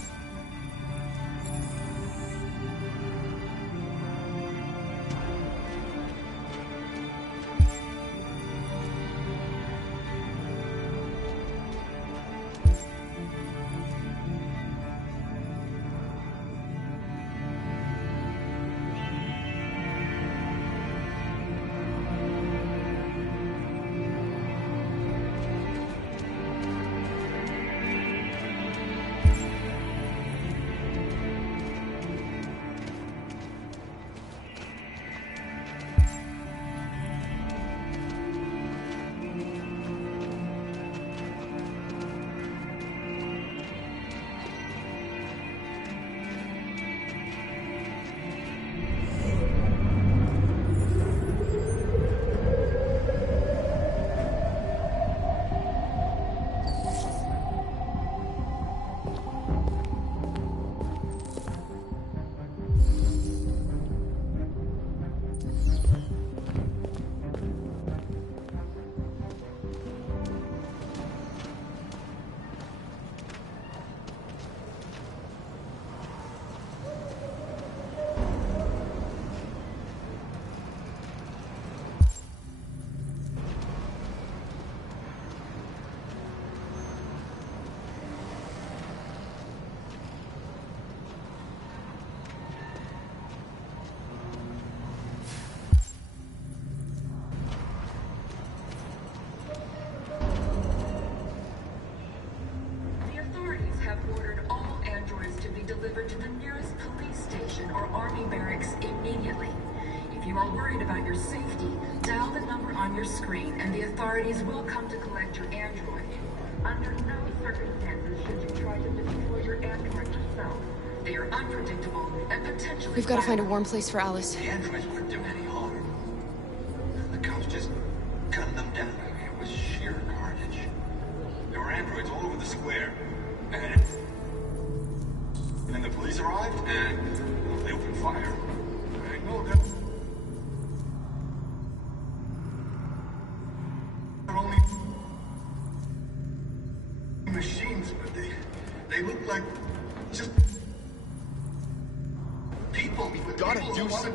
Delivered to the nearest police station or army barracks immediately. If you are worried about your safety, dial the number on your screen and the authorities will come to collect your android. Under no circumstances should you try to destroy your android yourself. They are unpredictable and potentially— We've got to find a warm place for Alice. The androids weren't doing any harm. The cops just gunned them down. It was sheer carnage. There were androids all over the square. And then the police arrived, and they opened fire. I know that. They're only machines, but they look like just people. do so.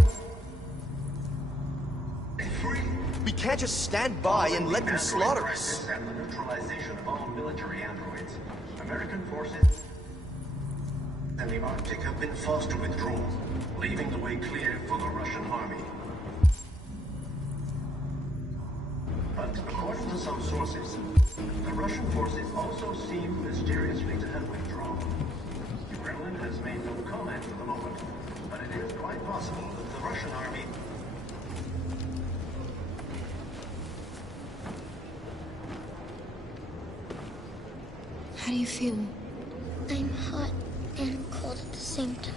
We can't just stand by and let them slaughter us. And the neutralization of all military androids. American forces and the Arctic have been forced to withdraw, leaving the way clear for the Russian army. But according to some sources, the Russian forces also seem mysteriously to have withdrawn. The Kremlin has made no comment for the moment, but it is quite possible that the Russian army... How do you feel? I'm hot and cold at the same time.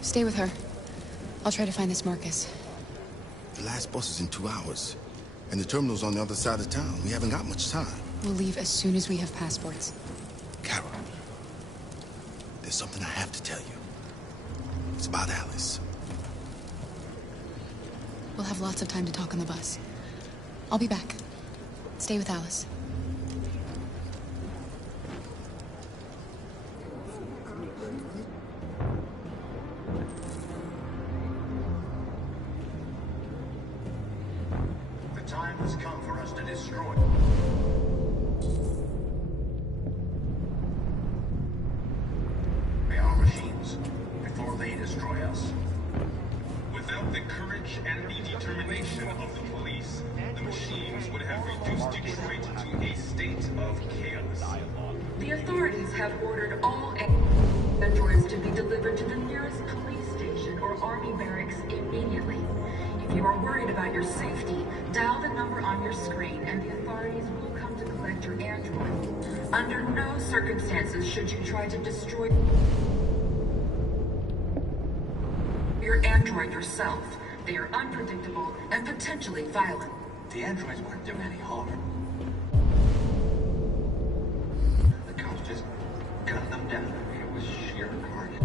Stay with her. I'll try to find this Marcus. The last bus is in 2 hours. And the terminal's on the other side of town. We haven't got much time. We'll leave as soon as we have passports. Carol, there's something I have to tell you. It's about Alice. We'll have lots of time to talk on the bus. I'll be back. Stay with Alice. The time has come for us to destroy... our machines before they destroy us. Without the courage and the determination of the police, the machines would have reduced Detroit to a state of chaos. The authorities have ordered all androids to be delivered to the nearest police station or army barracks immediately. If you are worried about your safety, dial the number on your screen and the authorities will come to collect your android. Under no circumstances should you try to destroy your android yourself. They are unpredictable and potentially violent. The androids weren't doing any harm. The cops just gunned them down. It was sheer carnage.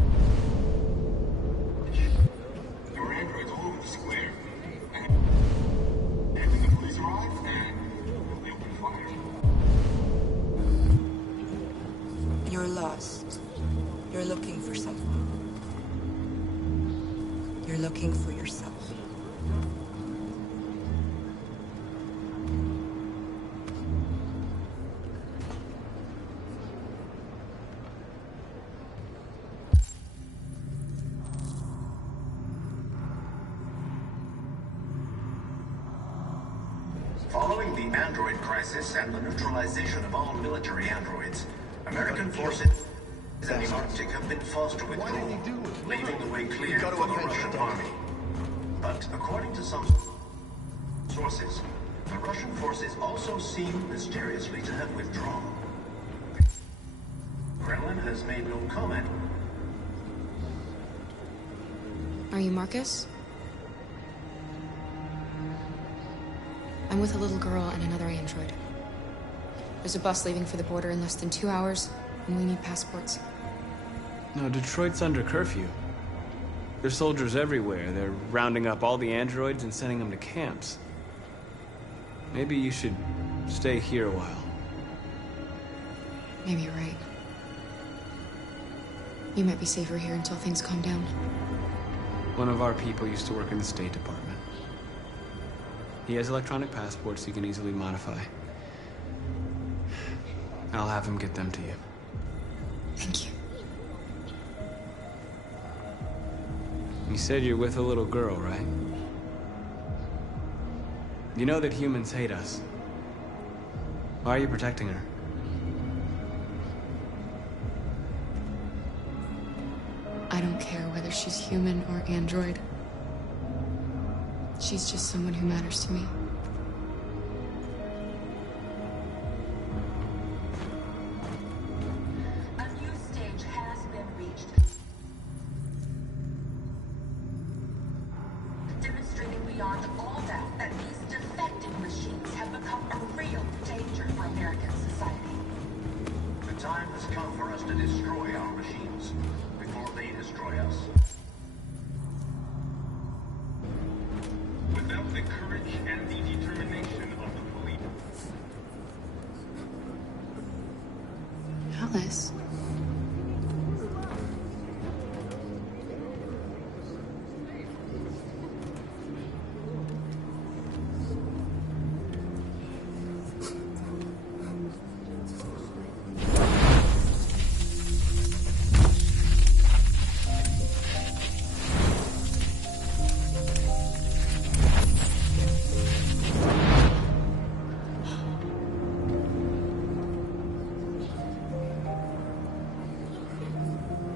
There were androids all over the square. And then the police arrived and they opened fire. You're lost. You're looking for something. You're looking for yourself. Following the android crisis and the neutralization of all military androids, American forces and the Arctic have been forced to withdraw, leaving the way clear for the Russian army. But according to some sources, the Russian forces also seem mysteriously to have withdrawn. The Kremlin has made no comment. Are you Marcus? I'm with a little girl and another android. There's a bus leaving for the border in less than 2 hours, and we need passports. No, Detroit's under curfew. There's soldiers everywhere. They're rounding up all the androids and sending them to camps. Maybe you should stay here a while. Maybe you're right. You might be safer here until things calm down. One of our people used to work in the State Department. He has electronic passports he can easily modify. I'll have him get them to you. Thank you. You said you're with a little girl, right? You know that humans hate us. Why are you protecting her? I don't care whether she's human or android. She's just someone who matters to me. A new stage has been reached, demonstrating beyond all doubt that these defective machines have become a real danger for American society. The time has come for us to destroy our machines before they destroy us. Alice.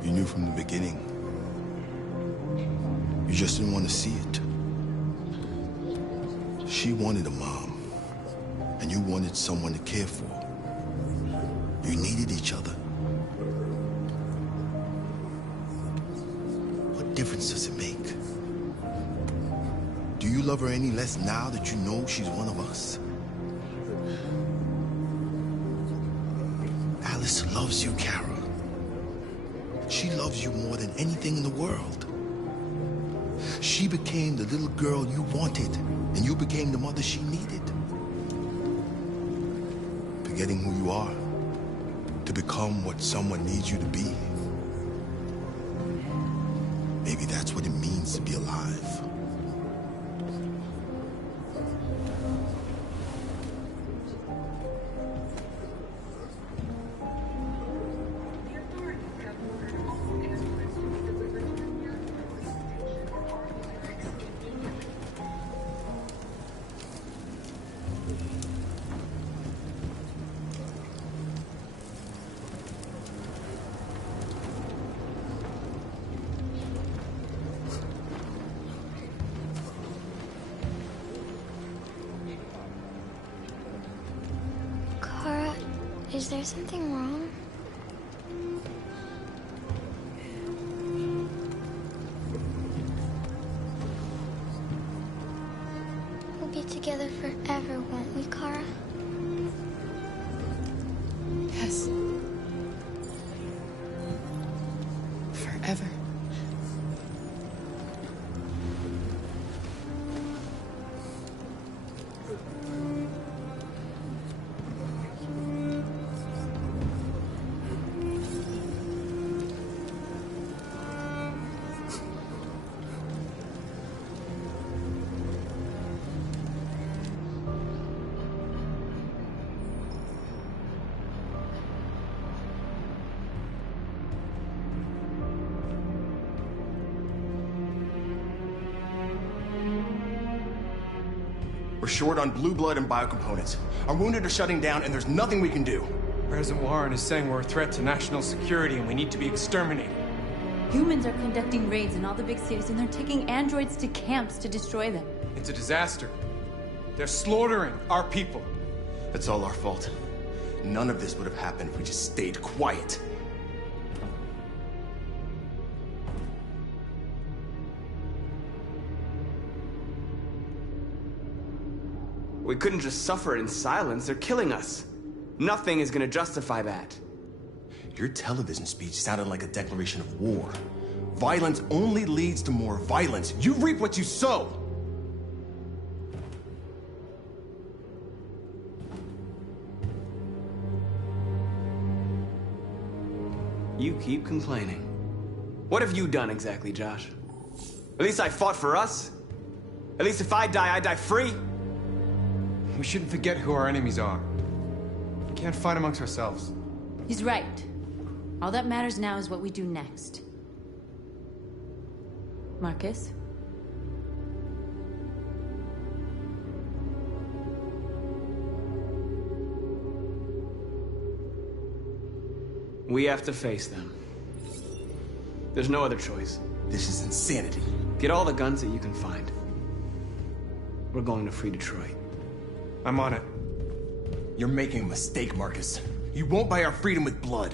You knew from the beginning. You just didn't want to see it. She wanted a mom, and you wanted someone to care for. You needed each other. What difference does it make? Do you love her any less now that you know she's one of us? Alice loves you, Kara. She loves you more than anything in the world. She became the little girl you wanted, and you became the mother she needed. Forgetting who you are to become what someone needs you to be. Maybe that's what it means to be alive. Is there something wrong? We'll be together forever, won't we, Kara? Yes. Forever. We're short on blue blood and biocomponents. Our wounded are shutting down, and there's nothing we can do. President Warren is saying we're a threat to national security and we need to be exterminated. Humans are conducting raids in all the big cities, and they're taking androids to camps to destroy them. It's a disaster. They're slaughtering our people. It's all our fault. None of this would have happened if we just stayed quiet. We couldn't just suffer in silence. They're killing us. Nothing is gonna justify that. Your television speech sounded like a declaration of war. Violence only leads to more violence. You reap what you sow. You keep complaining. What have you done exactly, Josh? At least I fought for us. At least if I die free. We shouldn't forget who our enemies are. We can't fight amongst ourselves. He's right. All that matters now is what we do next. Marcus? We have to face them. There's no other choice. This is insanity. Get all the guns that you can find. We're going to free Detroit. I'm on it. You're making a mistake, Marcus. You won't buy our freedom with blood.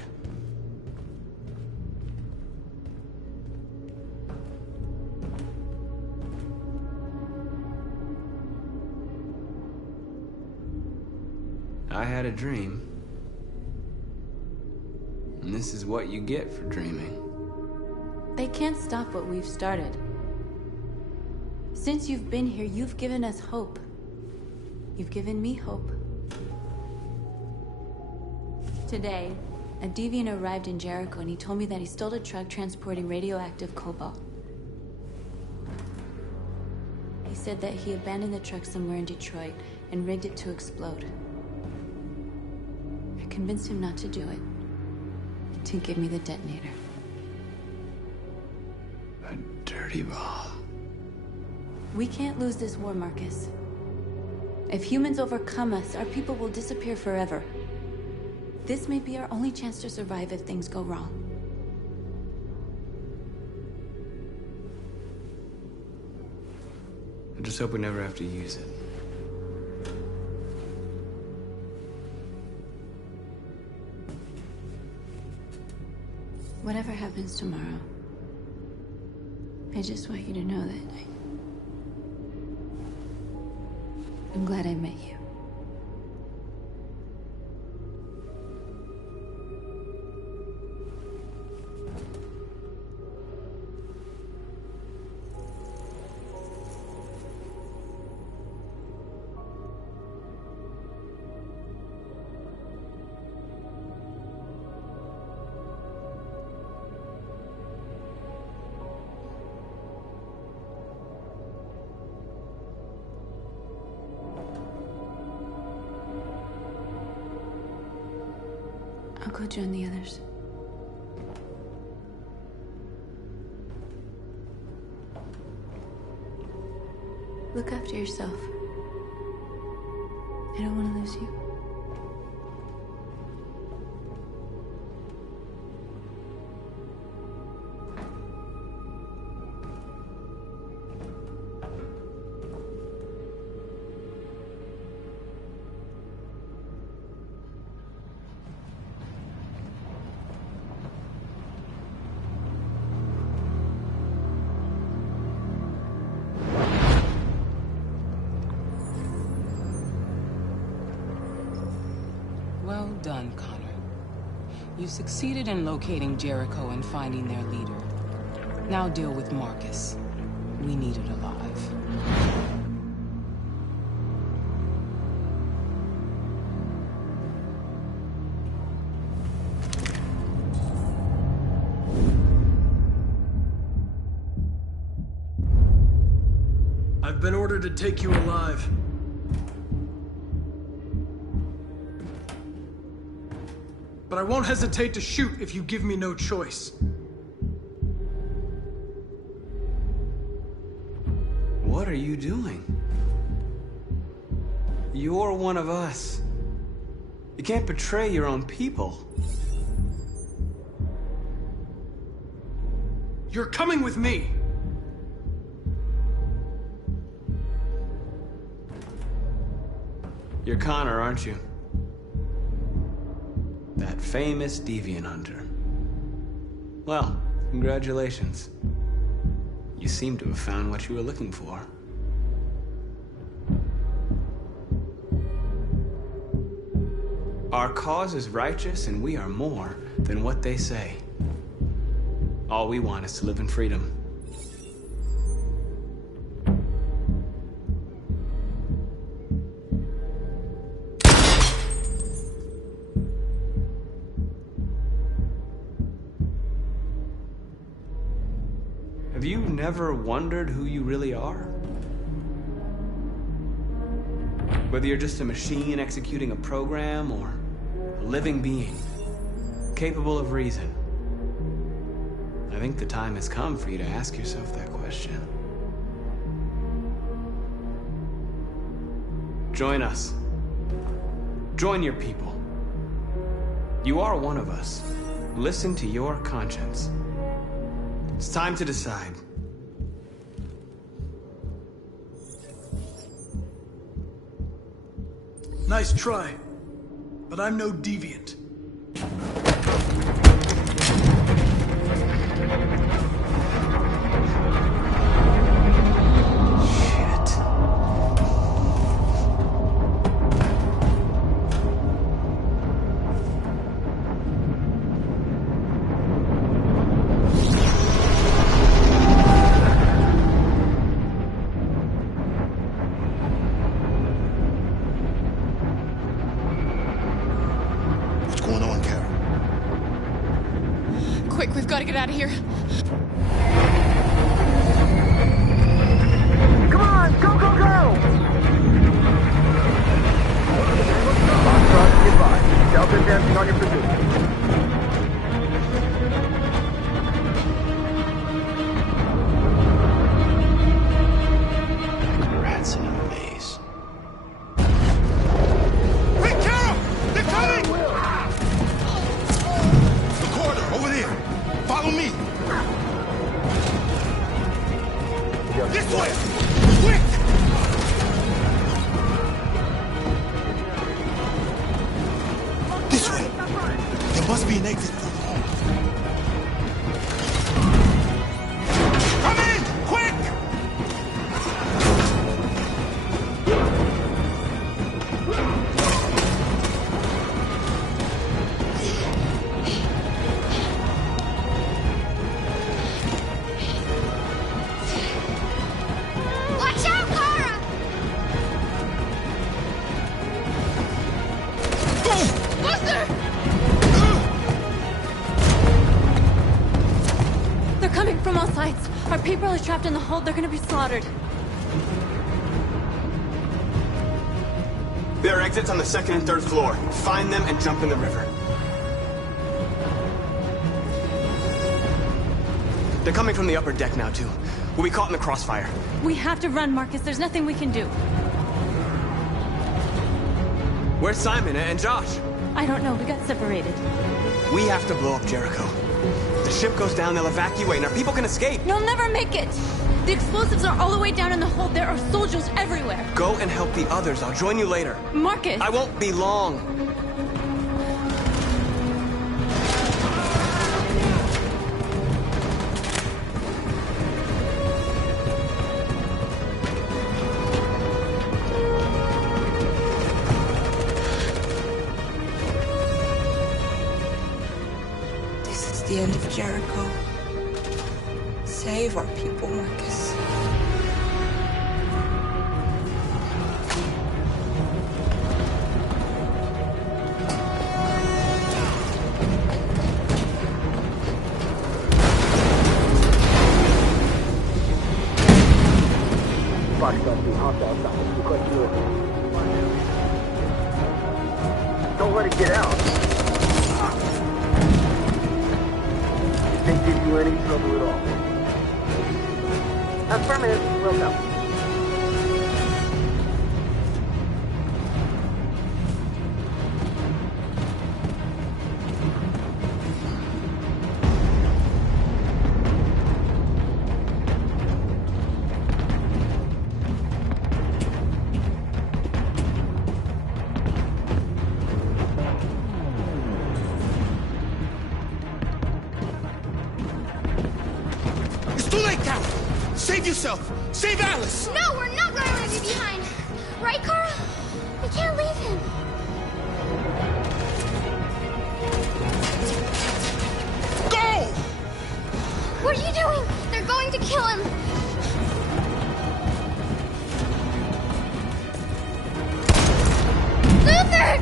I had a dream. And this is what you get for dreaming. They can't stop what we've started. Since you've been here, you've given us hope. You've given me hope. Today, A deviant arrived in Jericho and he told me that he stole a truck transporting radioactive cobalt. He said that he abandoned the truck somewhere in Detroit and rigged it to explode. I convinced him not to do it, to give me the detonator. A dirty ball. We can't lose this war, Marcus. If humans overcome us, our people will disappear forever. This may be our only chance to survive if things go wrong. I just hope we never have to use it. Whatever happens tomorrow, I just want you to know that I'm glad I met you. I'll go join the others. Look after yourself. I don't want to lose you. Well done, Connor. You succeeded in locating Jericho and finding their leader. Now deal with Marcus. We need it alive. I've been ordered to take you alive. But I won't hesitate to shoot if you give me no choice. What are you doing? You're one of us. You can't betray your own people. You're coming with me. You're Connor, aren't you? That famous deviant hunter. Well, congratulations. You seem to have found what you were looking for. Our cause is righteous, and we are more than what they say. All we want is to live in freedom. Have you never wondered who you really are? Whether you're just a machine executing a program or a living being, capable of reason. I think the time has come for you to ask yourself that question. Join us. Join your people. You are one of us. Listen to your conscience. It's time to decide. Nice try, but I'm no deviant. Quick, we've got to get out of here. Come on, go, go, go! Foxtrot, goodbye. Delta advancing on your position. Rats in a maze. Quick, Carol! They're coming! The corridor, over there. Follow me. This way! Quick! This way. There must be an exit further home. Come in! Quick! Watch out, Kara! Buster! They're coming from all sides. Our people are trapped in the hold. They're gonna be slaughtered. There are exits on the second and third floor. Find them and jump in the river. They're coming from the upper deck now, too. We'll be caught in the crossfire. We have to run, Marcus. There's nothing we can do. Where's Simon and Josh? I don't know. We got separated. We have to blow up Jericho. If the ship goes down, they'll evacuate, and our people can escape. You'll never make it! The explosives are all the way down in the hold. There are soldiers everywhere. Go and help the others. I'll join you later. Marcus! I won't be long. This is the end of Jericho. Save our people, Marcus. Don't let it get out. It didn't give you any trouble at all. Affirmative, will go. It's too late, Cal! Save yourself! Save Alice! No, we're not going to leave you behind. Right, Kara? We can't leave him. Go! What are you doing? They're going to kill him. Luther!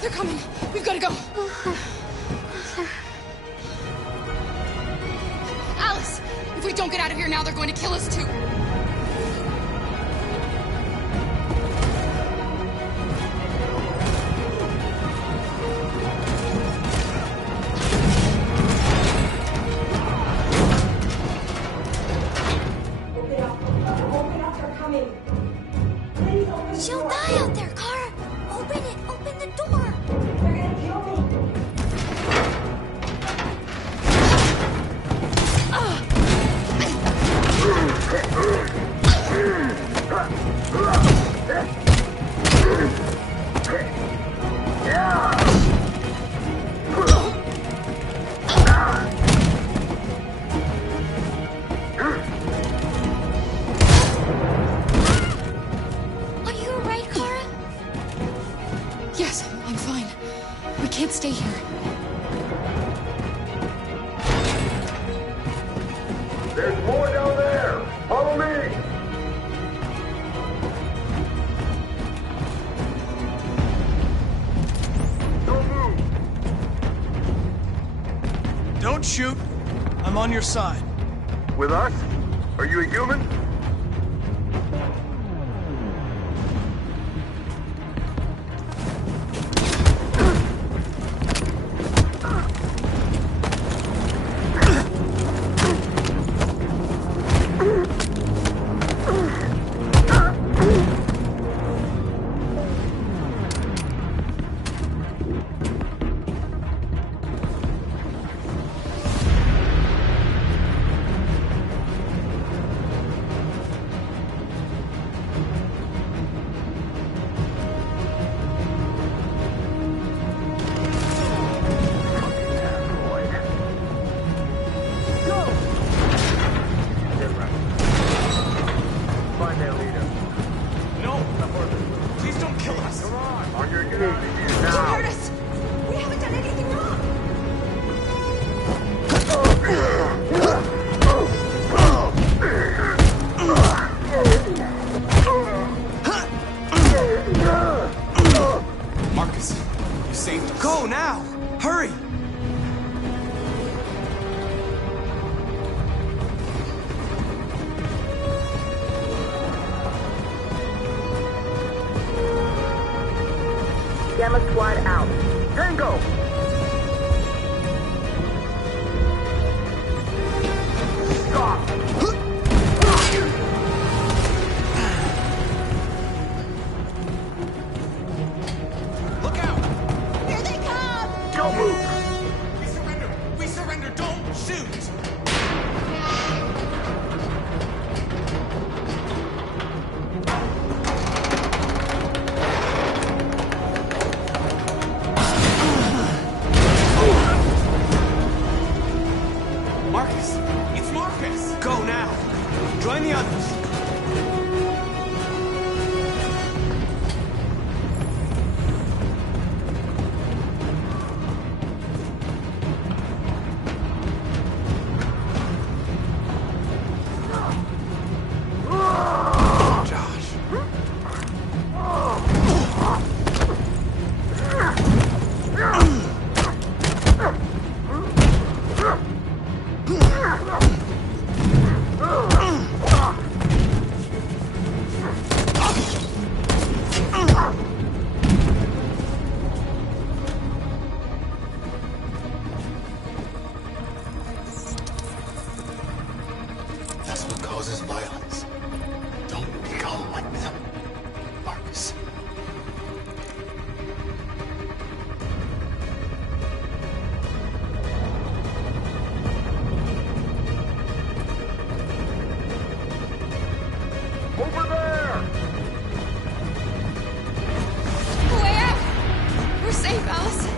They're coming. We've got to go. Alice, if we don't get out of here now, they're going to kill us too. She'll die out there, Kara. Open it. Open the door. They're gonna kill me. Are you alright, Kara? Yes, I'm fine. We can't stay here. There's more down there! shoot, I'm on your side. With us? Are you a human? Gamma Squad out. Tango! Stop! Look out! Here they come! Don't move! We surrender! We surrender! Don't shoot! Marcus! It's Marcus! Go now! Join the others! That's what causes violence. Don't become like them, Marcus. Over there! Where? We're safe, Alice.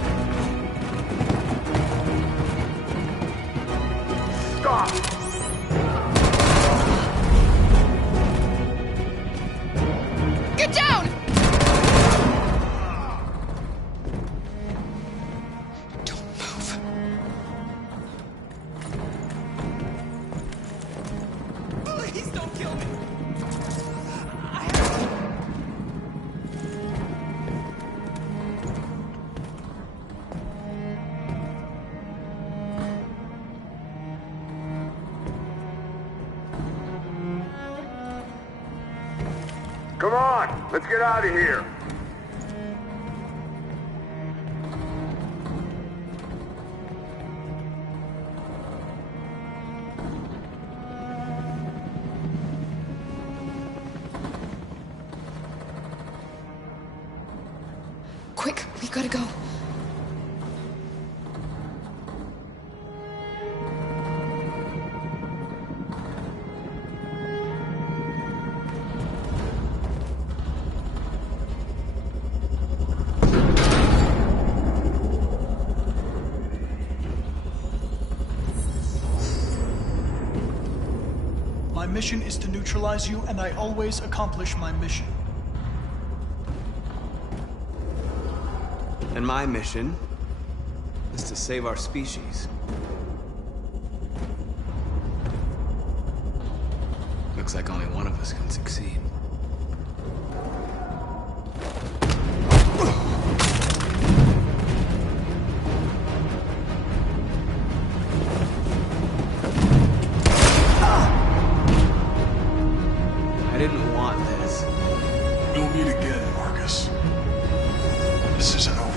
Stop! Get down! Don't move. Please don't kill me! Come on, let's get out of here. Quick, we gotta go. My mission is to neutralize you, and I always accomplish my mission. And my mission is to save our species. Looks like only one of us can succeed. didn't want this. We'll meet again, Marcus. This isn't over.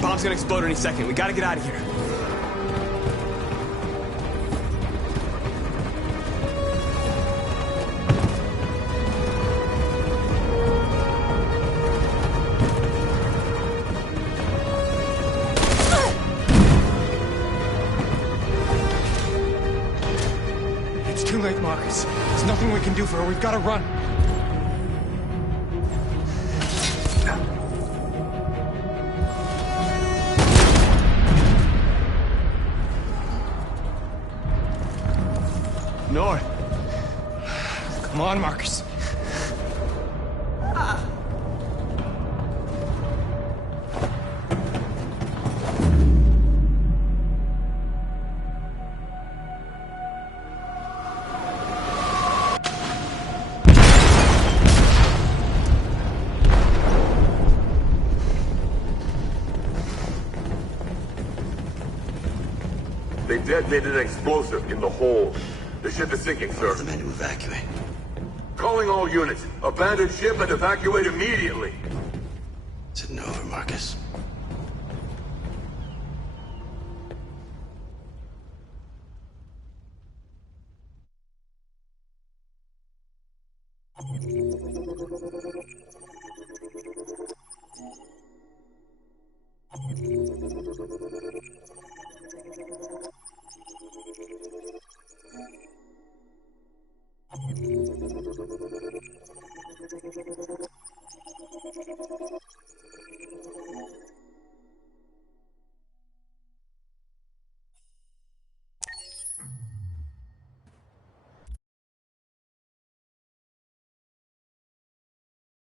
Bomb's gonna explode any second. We gotta get out of here. It's too late, Marcus. There's nothing we can do for her. We've got to run. North. Come on, Marcus. They detonated an explosive in the hold. The ship is sinking, sir. The men to evacuate. Calling all units. Abandon ship and evacuate immediately. Is it over, Marcus? Thank you.